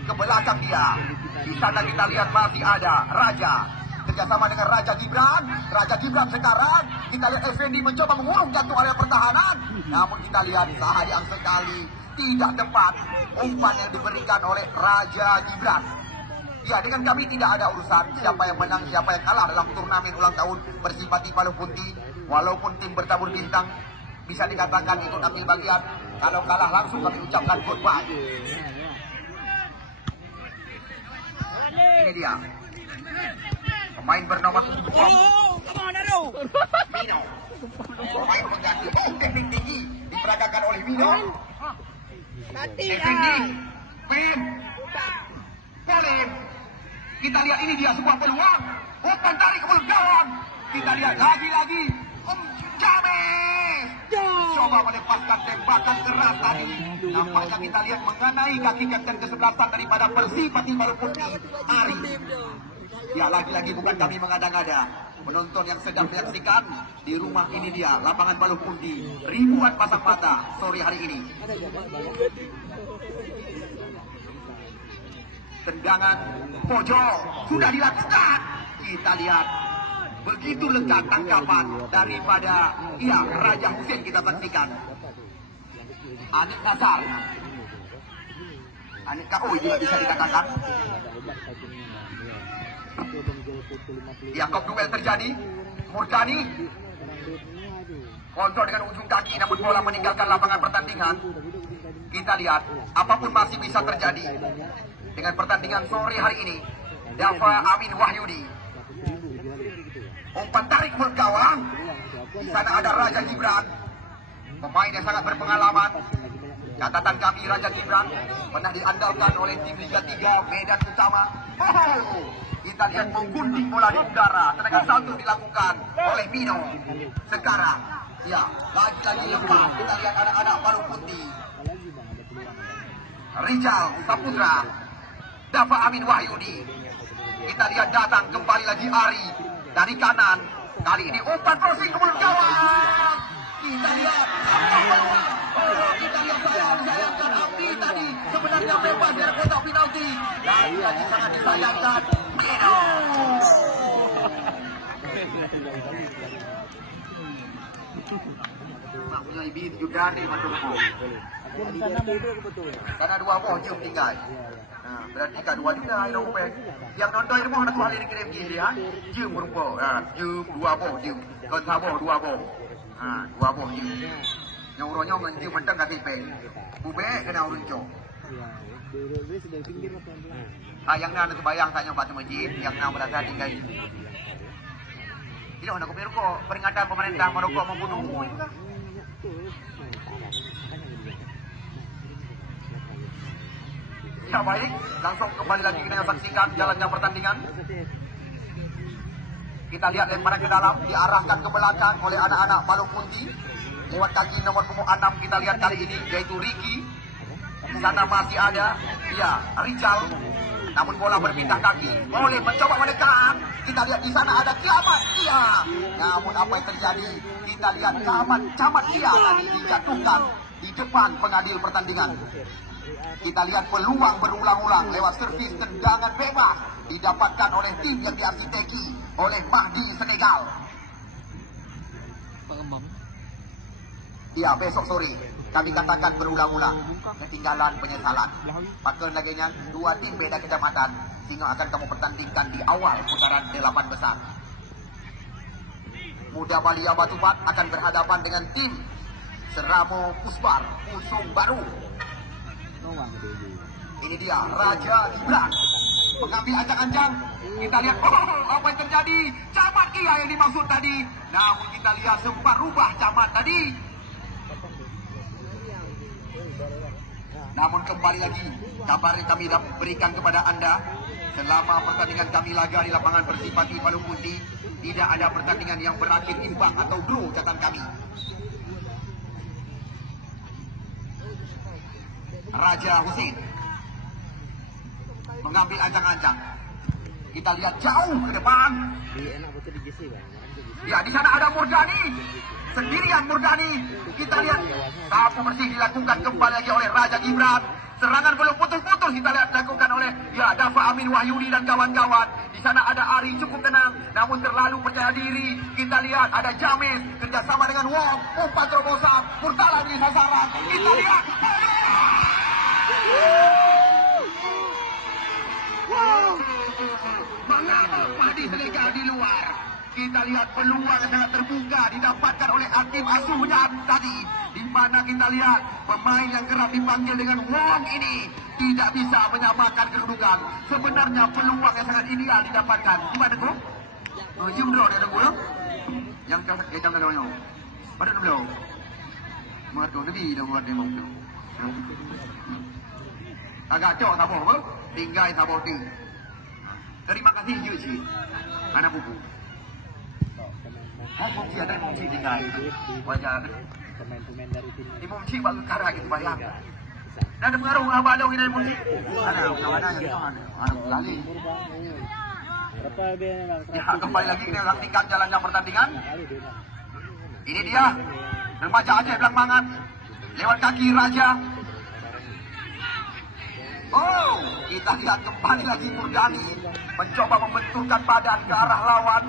ke belakang dia. Di sana kita lihat masih ada Raja. Kerjasama dengan Raja Gibran. Raja Gibran sekarang kita lihat Effendi mencoba mengurung jantung area pertahanan. Namun kita lihat sayang sekali tidak tepat umpan yang diberikan oleh Raja Gibran. Ya, dengan kami tidak ada urusan siapa yang menang, siapa yang kalah dalam turnamen ulang tahun Persipati Parung Putih. Walaupun tim bertabur bintang bisa dikatakan ikut ambil bagian. Kalau kalah langsung kami ucapkan goodbye. Ini dia pemain bernama 20 Mino. Pemain pengganti. Teknik tinggi diperagakan oleh Mino. Effendi, Pem, Polem. Kita lihat ini dia sebuah peluang. Umpan tarik ke mulut gawang. Kita lihat lagi-lagi James coba melepaskan tembakan keras tadi. Nampaknya kita lihat mengenai kaki kapten ke-11 daripada Persipati Parung Putih, Ari. Ya, lagi-lagi bukan kami mengada-ngada. Penonton yang sedang menyaksikan di rumah ini dia, lapangan Parung Putih. Ribuan pasang mata sore hari ini. Tendangan pojok sudah dilakukan. Kita lihat begitu lengkap tangkapan daripada Raja Hussein kita saksikan. Anik Nazar, Anik KO juga bisa dikatakan. Kok duel terjadi. Murjani kontrol dengan ujung kaki, namun bola meninggalkan lapangan pertandingan. Kita lihat apapun masih bisa terjadi dengan pertandingan sore hari ini. Dafa Amin Wahyudi, umpan tarik mulut gawang. Di sana ada Raja Gibran, pemain yang sangat berpengalaman. Catatan kami, Raja Gibran pernah diandalkan oleh tim Liga 3 Medan Utama. Kita lihat menggunting bola di udara. Sedangkan satu dilakukan oleh Mino. Sekarang, lagi-lagi lepas. Kita lihat anak-anak Parung Putih. Rijal Saputra, Dafa Amin Wahyudi. Kita lihat datang kembali lagi Ari dari kanan. Kali ini umpan crossing ke mulut gawang. Kita lihat kita lihat sayangkan Abdi tadi sebenarnya bebas dari kotak penalti. Lagi sangat disayangkan Mino. Mak punya ibi juga nih macam tu. Karena 2 boh jom tinggal. Nah, berarti kan 2 juga yang rupanya. Yang nonton itu mau nak tuan ini kirim gini dia. Jom berupa. Jom 2 boh jom. Kau tahu 2 boh. 2 boh jom. Yang urutnya menjum mentang kaki peng. Bubek kena urut jom. Yang nak terbayang tanya batu masjid, yang nak berasa tinggal. Tidak nak kopi rokok. Peringatan pemerintah merokok membunuh. Ya baik, langsung kembali lagi kita saksikan jalannya pertandingan. Kita lihat lemparan ke dalam, diarahkan ke belakang oleh anak-anak Balong Punti. Lewat kaki nomor punggung 6 kita lihat kali ini, yaitu Ricky. Di sana masih ada, ya, Rizal. Namun bola berpindah kaki, boleh mencoba menekan. Kita lihat di sana ada Kiamat Kia. Namun apa yang terjadi? Kita lihat Camat Kia tadi dijatuhkan di depan pengadil pertandingan. Kita lihat peluang berulang-ulang lewat servis tendangan bebas didapatkan oleh tim yang diarsiteki oleh Mahdi Senegal. Ya, besok sore kami katakan berulang-ulang, ketinggalan penyesalan. Pakar laginya 2 tim beda kecamatan sehingga akan kamu pertandingkan di awal putaran 8 besar. Muda Balia Batubat akan berhadapan dengan tim Seramo Pusbar Pusung Baru. Ini dia Raja Gibran mengambil ancang-ancang. Kita lihat apa yang terjadi. Camat Kia yang dimaksud tadi. Namun kita lihat sempat rubah Camat tadi. Namun kembali lagi kabar yang kami berikan kepada anda, selama pertandingan kami laga di lapangan Persipati Balong Punti, tidak ada pertandingan yang berakhir imbang atau draw catatan kami. Raja Husin mengambil ancang-ancang. Kita lihat jauh ke depan. Ya, di sana ada Murdani. Sendirian Murdani. Kita lihat sapu bersih dilakukan kembali lagi oleh Raja Gibran. Serangan belum putus-putus kita lihat dilakukan oleh Dafa Amin Wahyudi dan kawan-kawan. Di sana ada Ari cukup tenang, namun terlalu percaya diri. Kita lihat ada James kerjasama dengan Wong, umpan terobosan, Murtala di sasaran. Kita lihat. Mengapa Mahdi Senegal di luar? Kita lihat peluang yang sangat terbuka didapatkan oleh Hakim asuhnya tadi. Di mana kita lihat pemain yang kerap dipanggil dengan Wong ini tidak bisa menyamakan kedudukan. Sebenarnya peluang yang sangat ideal didapatkan. Gimana kok? Jum draw dia ada gol. Yang jam dalawnya. Pada belum. Mengerti lebih dah buat dia mau. Agak cok tak apa? Tinggal tak apa. Terima kasih Yuji. Mana buku? Mungkin ada mungkin tinggal. Wajah. Di mungkin bagus cara gitu bayang. Dan ada pengaruh apa ada ini mungkin? Ada kawan ada lali. Ya, kembali lagi kita saksikan jalannya pertandingan. Ini dia remaja Aceh Blang Mangat lewat kaki Raja. Oh, kita lihat kembali lagi Murdani mencoba membenturkan badan ke arah lawan.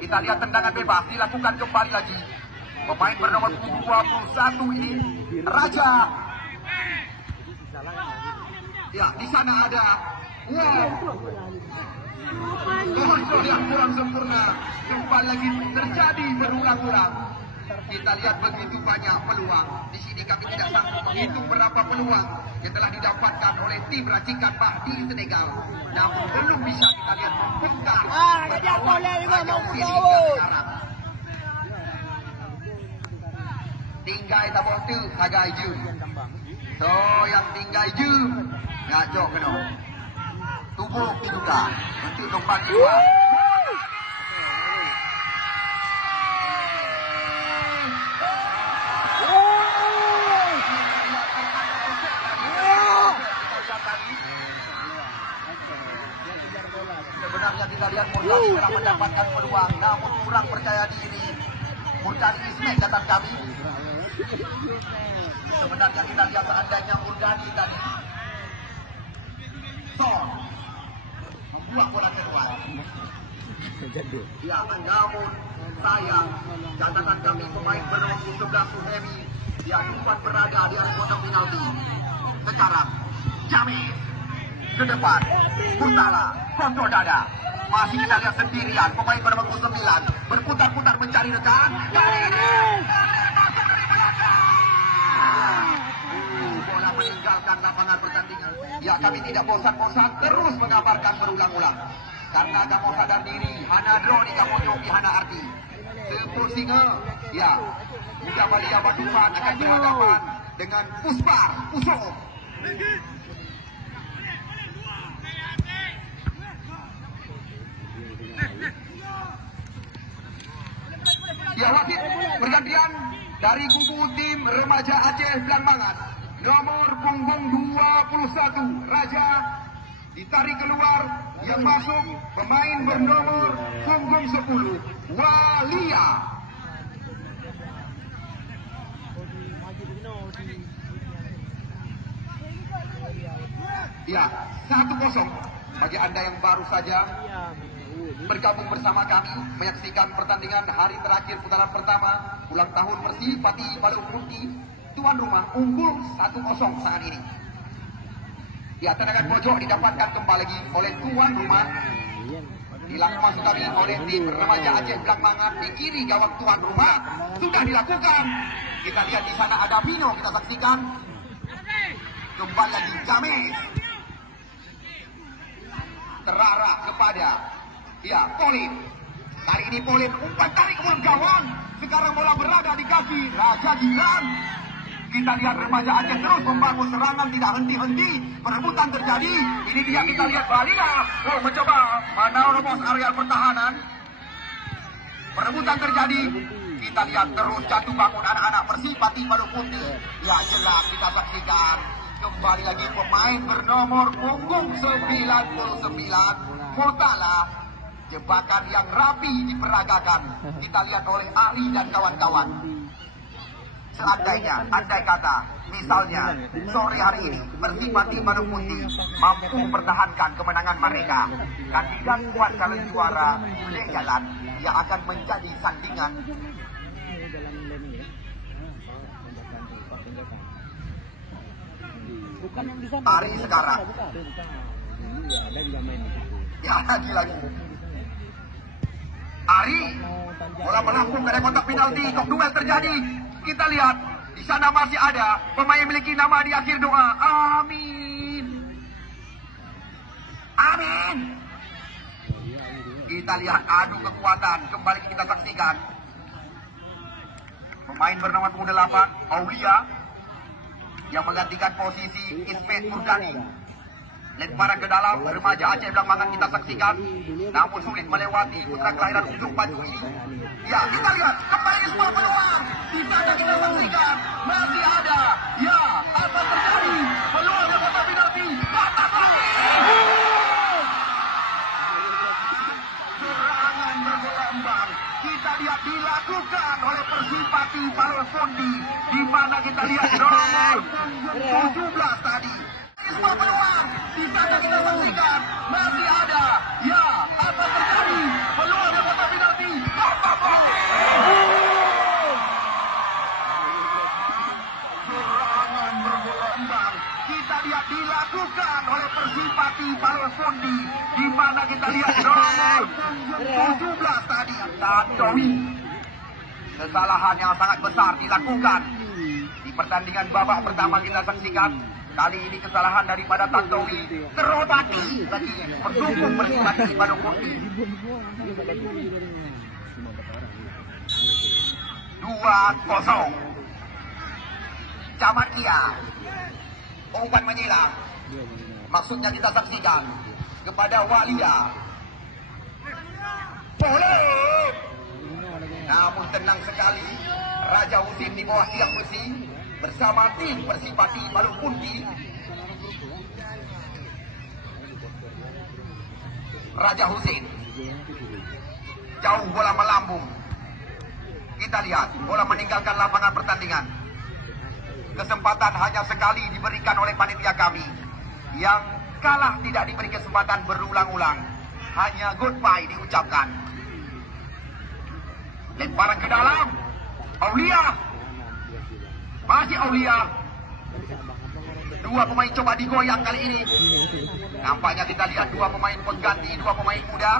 Kita lihat tendangan bebas dilakukan kembali lagi. Pemain bernomor 21 ini Raja. Ya, di sana ada wow. Oh, yang kurang sempurna. Kembali lagi terjadi berulang-ulang. Kita lihat begitu banyak peluang. Di sini kami tidak sanggup menghitung berapa peluang yang telah didapatkan oleh tim racikan Mahdi Senegal. Namun belum bisa kita lihat membongkar. Tinggal tabung tu agak je. So yang tinggal je ngajak kena. Tubuh diduga untuk lompat keluar. Sebenarnya kita lihat Murdani telah mendapatkan peluang, namun kurang percaya diri. Murdani Ismet catatan kami. Sebenarnya kita lihat seandainya Murdani tadi Son membuat bola keluar. Ya, namun sayang catatan kami pemain bernomor 11 Suhemi ya sempat berada di area kotak penalti. Sekarang Jamil ke depan, Murtala kontrol dada. Masih kita lihat sendirian pemain bernomor 9 berputar-putar mencari rekan. Kali ini masuk dari belakang. Bola meninggalkan lapangan pertandingan. Ya, kami tidak bosan-bosan terus mengabarkan berulang-ulang. Karena kamu sadar diri, hana drone kamu nyobi hana arti. Tempur Singa, ya, Muda Malia Bandungan akan berhadapan dengan Puspar Pusok. Ya, wasit pergantian dari kubu tim remaja Aceh Blambangan. Nomor punggung 21 Raja ditarik keluar, yang masuk pemain bernomor punggung 10 Walia. Ya, 1-0 bagi Anda yang baru saja bergabung bersama kami menyaksikan pertandingan hari terakhir putaran pertama ulang tahun Persipati Baluk Putih. Tuan rumah unggul 1-0 saat ini. Ya, tendangan pojok didapatkan kembali oleh tuan rumah. Dilakukan kami oleh tim remaja Aceh Blambangan di kiri gawang tuan rumah. Sudah dilakukan. Kita lihat di sana ada Pino, kita saksikan. Kembali lagi Jamil. Terarah kepada Polin. Kali ini Polin umpan tarik ke gawang. Sekarang bola berada di kaki Raja Gilang. Kita lihat remaja Aceh terus membangun serangan tidak henti-henti. Perebutan terjadi. Ini dia kita lihat Walia. Oh, mencoba menerobos area pertahanan. Perebutan terjadi. Kita lihat terus jatuh bangun anak-anak Persipati Baluk Putih. Ya, jelas kita saksikan. Kembali lagi pemain bernomor punggung 99 Murtala. Jebakan yang rapi diperagakan. Kita lihat oleh Ari dan kawan-kawan. Seandainya, andai kata, misalnya sore hari ini Persipati Baluk Putih mampu mempertahankan kemenangan mereka, kandidat kuat calon juara boleh jalan yang akan menjadi sandingan. Ari sekarang. Ya, lagi. Ari, bola melambung dari kotak penalti, kok duel terjadi. Kita lihat, di sana masih ada pemain yang memiliki nama di akhir doa. Amin. Amin. Kita lihat adu kekuatan. Kembali kita saksikan. Pemain bernama 8, Aulia, yang menggantikan posisi Ismet Murdani. Lemparan ke dalam remaja Aceh Blambangan kita saksikan. Namun sulit melewati putra kelahiran ujung baju ini. Ya, kita lihat kembali semua peluang. Di sana kita saksikan masih ada. Ya, apa terjadi? Peluang yang kotak penalti. Kotak lagi. Serangan bergelombang. Kita lihat dilakukan oleh Persipati Baluk Putih. Di mana kita lihat nomor 17 tadi. Semua peluang. Di sana kita saksikan masih ada. Ya, apa terjadi? Peluang yang kotak penalti. Kotak lagi. Serangan bergelombang. Kita lihat dilakukan oleh Persipati Baluk Putih. Di mana kita lihat nomor 17 tadi. Tantowi. Kesalahan yang sangat besar dilakukan di pertandingan babak pertama kita saksikan. Kali ini kesalahan daripada Tantowi terobati lagi mendukung Persipati Baluk Putih. 2-0. Camakia. Umpan menyilang. Maksudnya kita saksikan kepada Walia. Boleh. Namun tenang sekali Raja Husin di bawah tiang besi bersama tim Persipati Baluk Putih. Raja Husin. Jauh bola melambung. Kita lihat bola meninggalkan lapangan pertandingan. Kesempatan hanya sekali diberikan oleh panitia kami. Yang kalah tidak diberi kesempatan berulang-ulang. hanya goodbye diucapkan. Lemparan ke dalam. Aulia. Masih Aulia. Dua pemain coba digoyang kali ini. Nampaknya kita lihat dua pemain pengganti, dua pemain muda.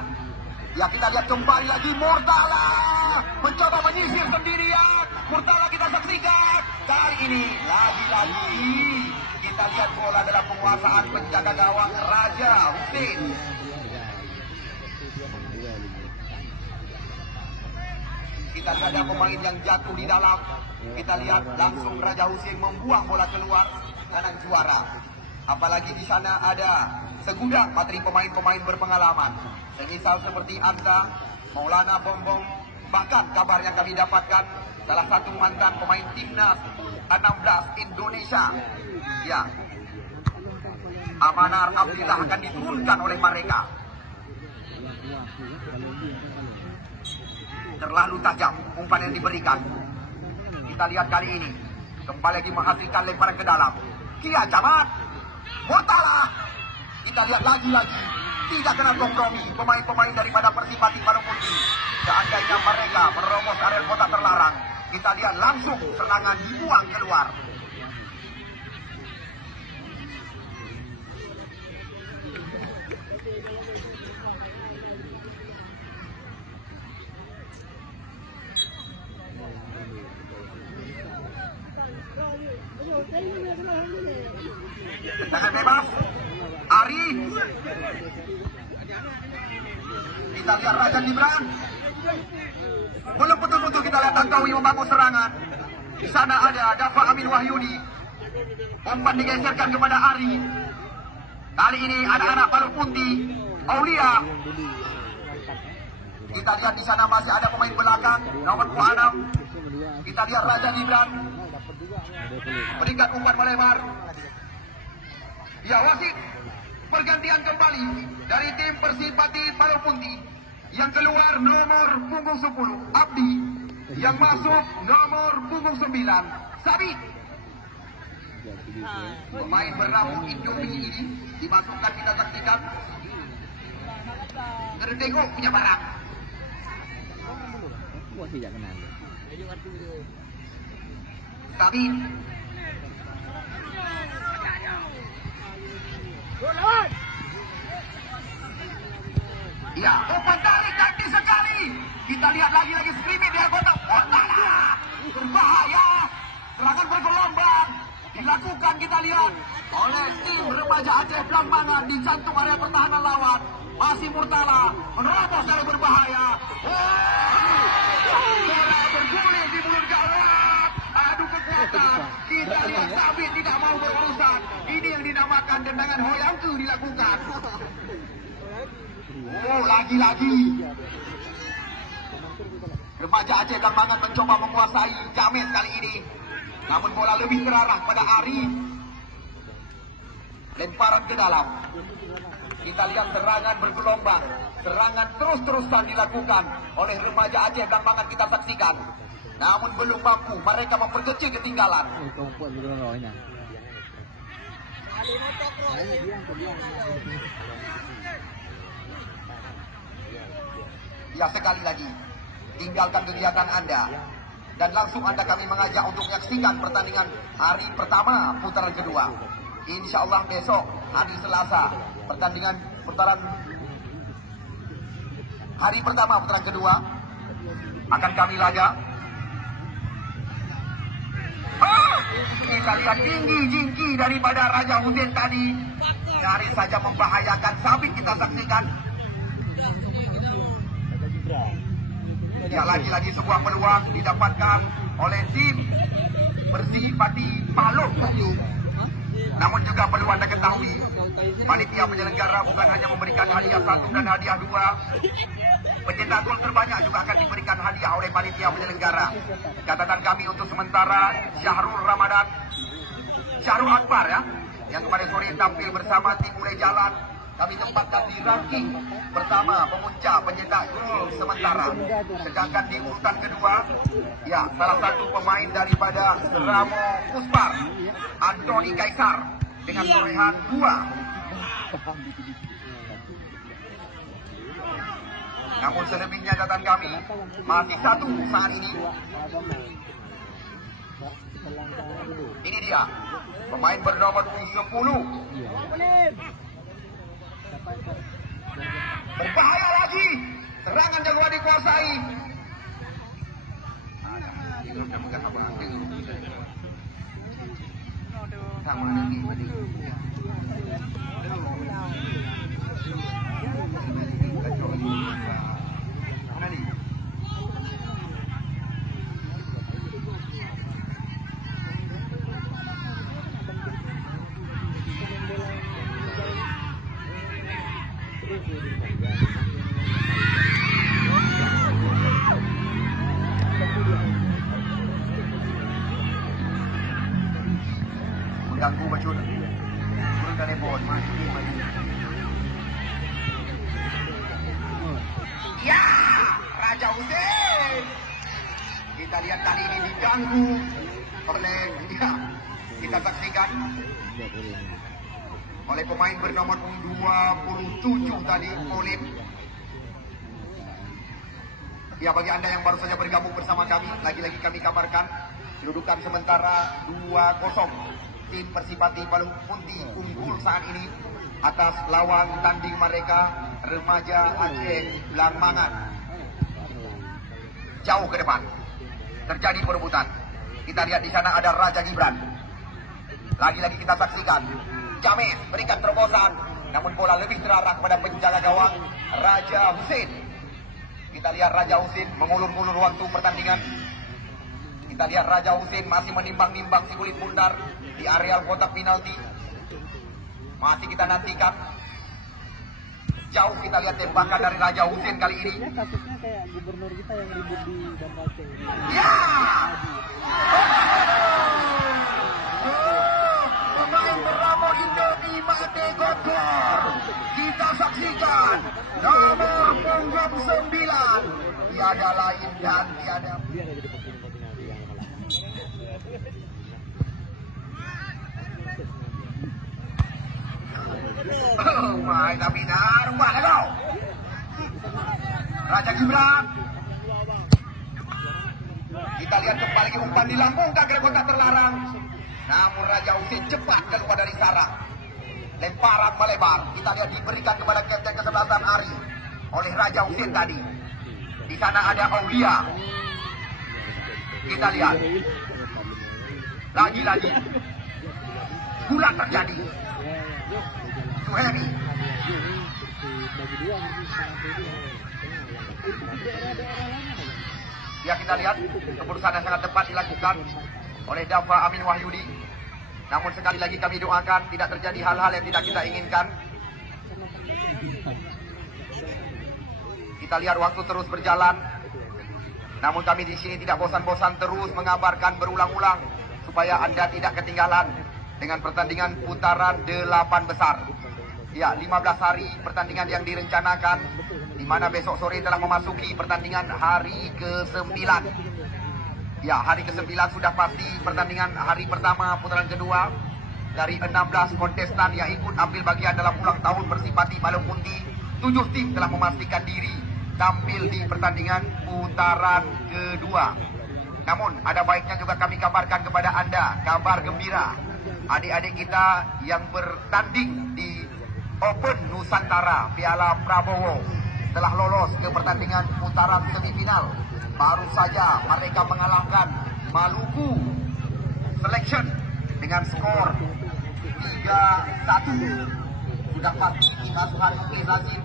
Ya, kita lihat kembali lagi Murtala mencoba menyisir sendirian. Murtala kita saksikan. Kali ini lagi-lagi kita lihat bola dalam penguasaan penjaga gawang Raja Husin. Kita lihat ada pemain yang jatuh di dalam. Kita lihat langsung Raja Husin membuang bola keluar kanan juara. Apalagi di sana ada segudang materi pemain-pemain berpengalaman. Semisal seperti Anda, Maulana Bombong, bahkan kabar yang kami dapatkan salah satu mantan pemain timnas 16 Indonesia. Ya, Amanar Abdillah akan diturunkan oleh mereka. Terlalu tajam umpan yang diberikan. Kita lihat kali ini kembali lagi menghasilkan lemparan ke dalam. Kia Camat, Murtala. Kita lihat lagi-lagi tidak kena kompromi pemain-pemain daripada Persipati Parung Putih. Seandainya mereka menerobos area kota terlarang, kita lihat langsung serangan dibuang keluar. Tendangan bebas Ari. Kita lihat Raja Gibran. Belum betul-betul kita lihat Tantowi membangun serangan. Di sana ada Dafa Amin Wahyudi. Umpan digeserkan kepada Ari. Kali ini ada anak Parung Putih, Aulia. Kita lihat di sana masih ada pemain belakang nomor 26. Kita lihat Raja Gibran berikan umpan melebar. Ya, wasit pergantian kembali dari tim Persipati Parung Putih. Yang keluar nomor punggung 10 Abdi, yang masuk nomor punggung 9 Sabit. Pemain berambut Indomie ini dimasukkan, kita saksikan. Ngerdego punya barang. Sabit. Ya, umpan tarik kaki sekali. Kita lihat lagi-lagi skrimming di anggota Murtala. Berbahaya. Serangan bergelombang dilakukan, kita lihat, oleh tim remaja Aceh Blambangan di jantung area pertahanan lawan. Masih Murtala menerobos dari berbahaya. Bola berguling di mulut gawang. Adu kekuatan. Kita lihat Sabit tidak mau berurusan. Ini yang dinamakan tendangan hoyangku dilakukan. Oh, lagi-lagi remaja Aceh Blambangan mencoba menguasai James kali ini. Namun bola lebih terarah pada Ari. Lemparan ke dalam. Kita lihat serangan bergelombang. Serangan terus-terusan dilakukan oleh remaja Aceh Blambangan, kita saksikan. Namun belum mampu mereka memperkecil ketinggalan. Ya, sekali lagi tinggalkan kegiatan Anda dan langsung Anda kami mengajak untuk menyaksikan pertandingan hari pertama putaran kedua. Insya Allah besok hari Selasa pertandingan putaran hari pertama putaran kedua akan kami laga. Kita lihat tinggi jingki daripada Raja Husin tadi, nyaris saja membahayakan Sabit, kita saksikan. Ya, lagi-lagi sebuah peluang didapatkan oleh tim Persipati Parung Putih. Namun juga perlu Anda ketahui, panitia penyelenggara bukan hanya memberikan hadiah 1 dan hadiah 2. Pencetak gol terbanyak juga akan diberikan hadiah oleh panitia penyelenggara. Catatan kami untuk sementara Syahrul Ramadan, Syahrul Akbar ya, yang kemarin sore tampil bersama tim Mulai Jalan, kami tempatkan di ranking pertama pemuncak pencetak gol sementara. Sedangkan di urutan kedua, ya, salah satu pemain daripada Ramo Uspar, Antoni Kaisar dengan torehan 2. Namun selebihnya catatan kami masih satu saat ini. Ini dia pemain bernomor 10. Berbahaya lagi. Serangan jagoan dikuasai. Sama lagi. Mengganggu bacun. Turun dari pohon, maju. Ya, Raja Husein. Kita lihat kali ini diganggu oleh kita saksikan oleh pemain bernomor 27 tadi, Olip. Ya, bagi Anda yang baru saja bergabung bersama kami, lagi-lagi kami kabarkan kedudukan sementara 2-0. Tim Persipati Balung Punti unggul saat ini atas lawan tanding mereka Remaja Aceh Langmangan. Jauh ke depan terjadi perebutan. Kita lihat di sana ada Raja Gibran. Lagi-lagi kita saksikan James berikan terobosan, namun bola lebih terarah kepada penjaga gawang Raja Husein. Kita lihat Raja Husein mengulur-ulur waktu pertandingan. Kita lihat Raja Husein masih menimbang-nimbang si kulit bundar di areal kotak penalti. Masih kita nantikan. Jauh kita lihat tembakan dari Raja Husein kali ini. Kasusnya kayak gubernur kita yang ribut di Banda Aceh. Ya! Pemain bernama Indomie Mate Gokor. Kita saksikan nomor punggung 9. Tiada lain dan tiada. Oh my, tapi rumah kau. Raja Gibran. Kita lihat kembali umpan dilambungkan ke kotak terlarang. Namun Raja Husein cepat keluar dari sarang. Lemparan melebar. Kita lihat diberikan kepada kapten kesebelasan Ari oleh Raja Husein tadi. Di sana ada Aulia. Kita lihat. Lagi-lagi. Gulat terjadi. Suheri. Ya, kita lihat keputusan yang sangat tepat dilakukan oleh Dafa Amin Wahyudi. Namun sekali lagi kami doakan tidak terjadi hal-hal yang tidak kita inginkan. Kita lihat waktu terus berjalan. Namun kami di sini tidak bosan-bosan terus mengabarkan berulang-ulang supaya Anda tidak ketinggalan dengan pertandingan putaran 8 besar. Ya, 15 hari pertandingan yang direncanakan, di mana besok sore telah memasuki pertandingan hari ke-9. Ya, hari ke-9 sudah pasti pertandingan hari pertama putaran kedua. Dari 16 kontestan yang ikut ambil bagian dalam ulang tahun Persipati Balung Punti, 7 tim telah memastikan diri tampil di pertandingan putaran kedua. Namun ada baiknya juga kami kabarkan kepada Anda kabar gembira. Adik-adik kita yang bertanding di Open Nusantara Piala Prabowo telah lolos ke pertandingan putaran semifinal. Baru saja mereka mengalahkan Maluku Selection dengan skor 3-1. Sudah pasti Asuhan Muklis Lazim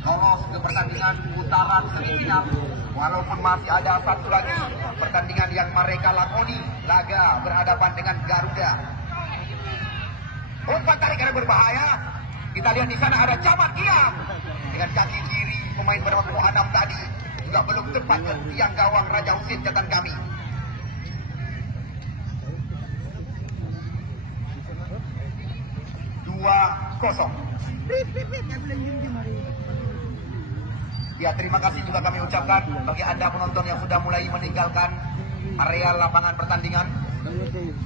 lolos ke pertandingan putaran semifinal. Walaupun masih ada satu lagi pertandingan yang mereka lakoni, laga berhadapan dengan Garuda. Umpan tarik karena berbahaya. Kita lihat di sana ada Camat Iam dengan kaki kiri pemain bernama Adam tadi juga belum tepat ke tiang gawang Raja Husein catatan kami. Kosong. Ya, terima kasih juga kami ucapkan bagi Anda penonton yang sudah mulai meninggalkan areal lapangan pertandingan.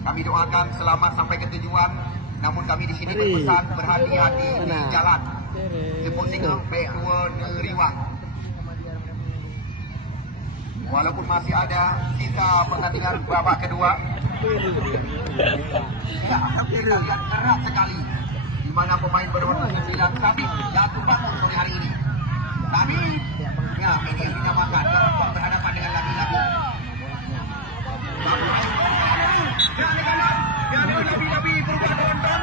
Kami doakan selamat sampai ke tujuan Namun kami di sini berpesan berhati-hati di jalan. Jepun singa P2 Neriwang. Walaupun masih ada sisa pertandingan babak kedua. Ya, kita lihat keras sekali di mana pemain berwarna sembilan Sabit jatuh bangun sore hari ini. Sabit, ya ini dinamakan berhadapan dengan lagi-lagi. Dan lebih-lebih berubah nonton.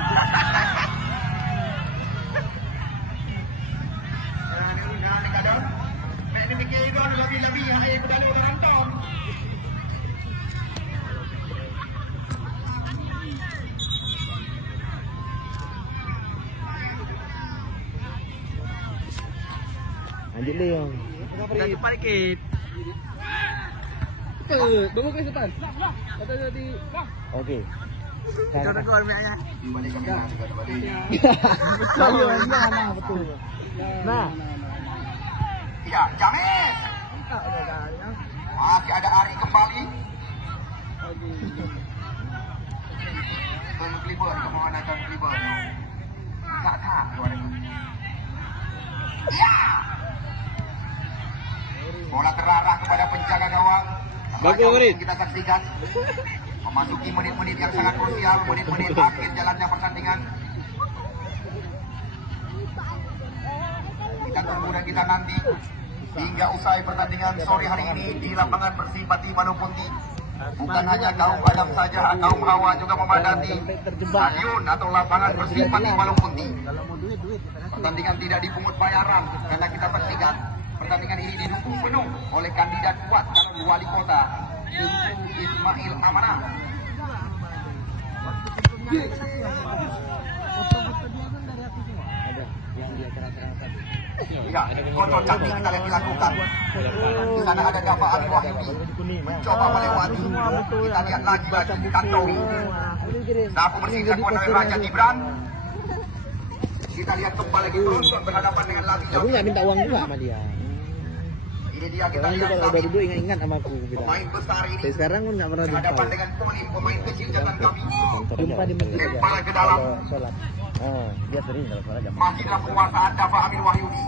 Lebih-lebih yang ayah kembali orang nonton. Lanjut deh yang. Dah cepat dikit. Tunggu ke depan. Kata tadi. Okey. Kau tegur miaknya. Balik kamera juga balik. Betul mana betul. Nah. Ya, Jamin. Masih ada Ari kembali. Kelibur, kamu mana kan kelibur? Tak suara itu. Ya. Bola terarah kepada penjaga gawang. Bagus, kita saksikan. Memasuki menit-menit yang sangat krusial, menit-menit akhir jalannya pertandingan. Kita tunggu dan kita nanti hingga usai pertandingan sore hari ini di lapangan Persipati Manopunti. Bukan hanya kaum Adam saja, kaum Hawa juga memadati stadion atau lapangan Persipati Manopunti. Pertandingan tidak dipungut bayaran karena kita saksikan pertandingan ini didukung penuh oleh kandidat kuat calon wali kota Ismail Amanah. Ya, kontrol cantik kita lihat dilakukan. Di sana ada Dava Ali Wahyudi mencoba melewati. Kita lihat lagi Tantowi. Sapu bersihkan kuat oleh Raja Gibran. Kita lihat kembali lagi Bronson berhadapan dengan Labi. Aku nggak minta uang juga sama dia. Ini dia kita lihat kalau udah duduk ingat-ingat sama aku. Pemain besar ini. Tapi sekarang pun nggak pernah jumpa. Berhadapan dengan pemain kecil jatan kami. Jumpa di masjid aja. Kepala ke dalam. Sholat. Oh, dia sering kalau sholat jam. Masih dalam penguasaan Dava Ali Wahyudi.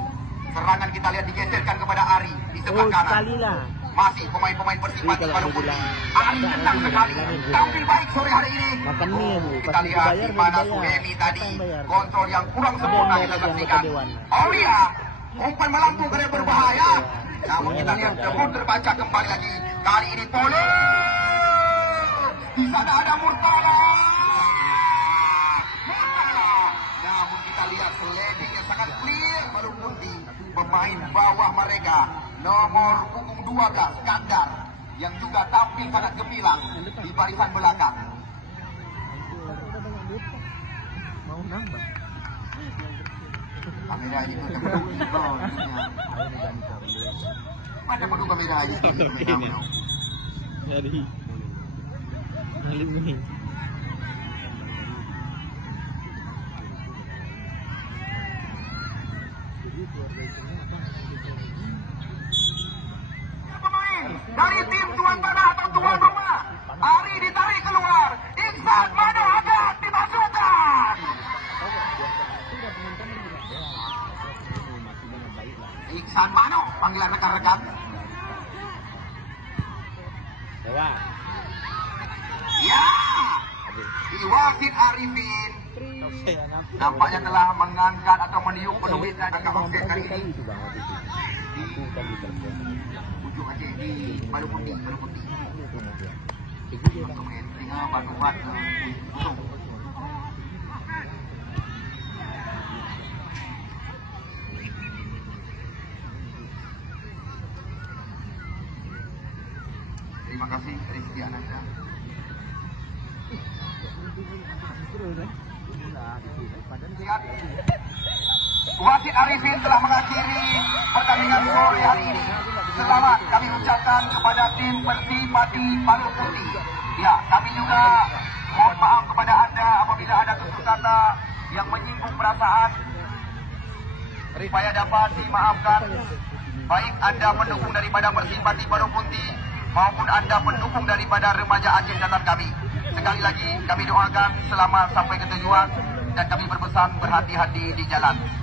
Serangan kita lihat digeserkan kepada Ari di sebelah kanan. Sekali lah. Masih pemain-pemain Persipati Manopunti. Ari tenang sekali. Tampil baik sore hari ini. Makan mie bu. Kita lihat di mana Suhemi tadi. Kontrol yang kurang sempurna kita saksikan. Aulia, umpan melambung karena berbahaya. Namun kita lihat debut terbaca kembali lagi. Kali ini Polo. Di sana ada Murtala. Namun kita lihat sliding yang sangat clear Manopunti. Pemain bawah mereka nomor punggung 12 Kandar yang juga tampil sangat gemilang di barisan belakang. Mau nambah. Kamera ini tuh terduduk. Mana perlu kamera ini? Jadi Halim ini. Pemain dari tim tuan tanah atau tuan rumah, Ari ditarik keluar. Iksan Mano akan dimasukkan. Iksan Mano, panggilan rekan-rekan. Dewa. Ya, Iwasid Arifin nampaknya telah mengangkat atau meniup peluit dan offset kali ini. Ujung aja di Manopunti. Pemain tinggal batu-batu. Terima kasih Rizky Ananda. Wasid Arifin telah mengakhiri pertandingan sore hari ini. Selamat kami ucapkan kepada tim Persipati Manopunti. Ya, kami juga mohon maaf kepada Anda apabila ada tutur kata yang menyinggung perasaan. Supaya dapat dimaafkan. Baik Anda pendukung daripada Persipati Manopunti maupun Anda pendukung daripada remaja Aceh catatan kami. Sekali lagi kami doakan selamat sampai ke tujuan dan kami berpesan berhati-hati di jalan.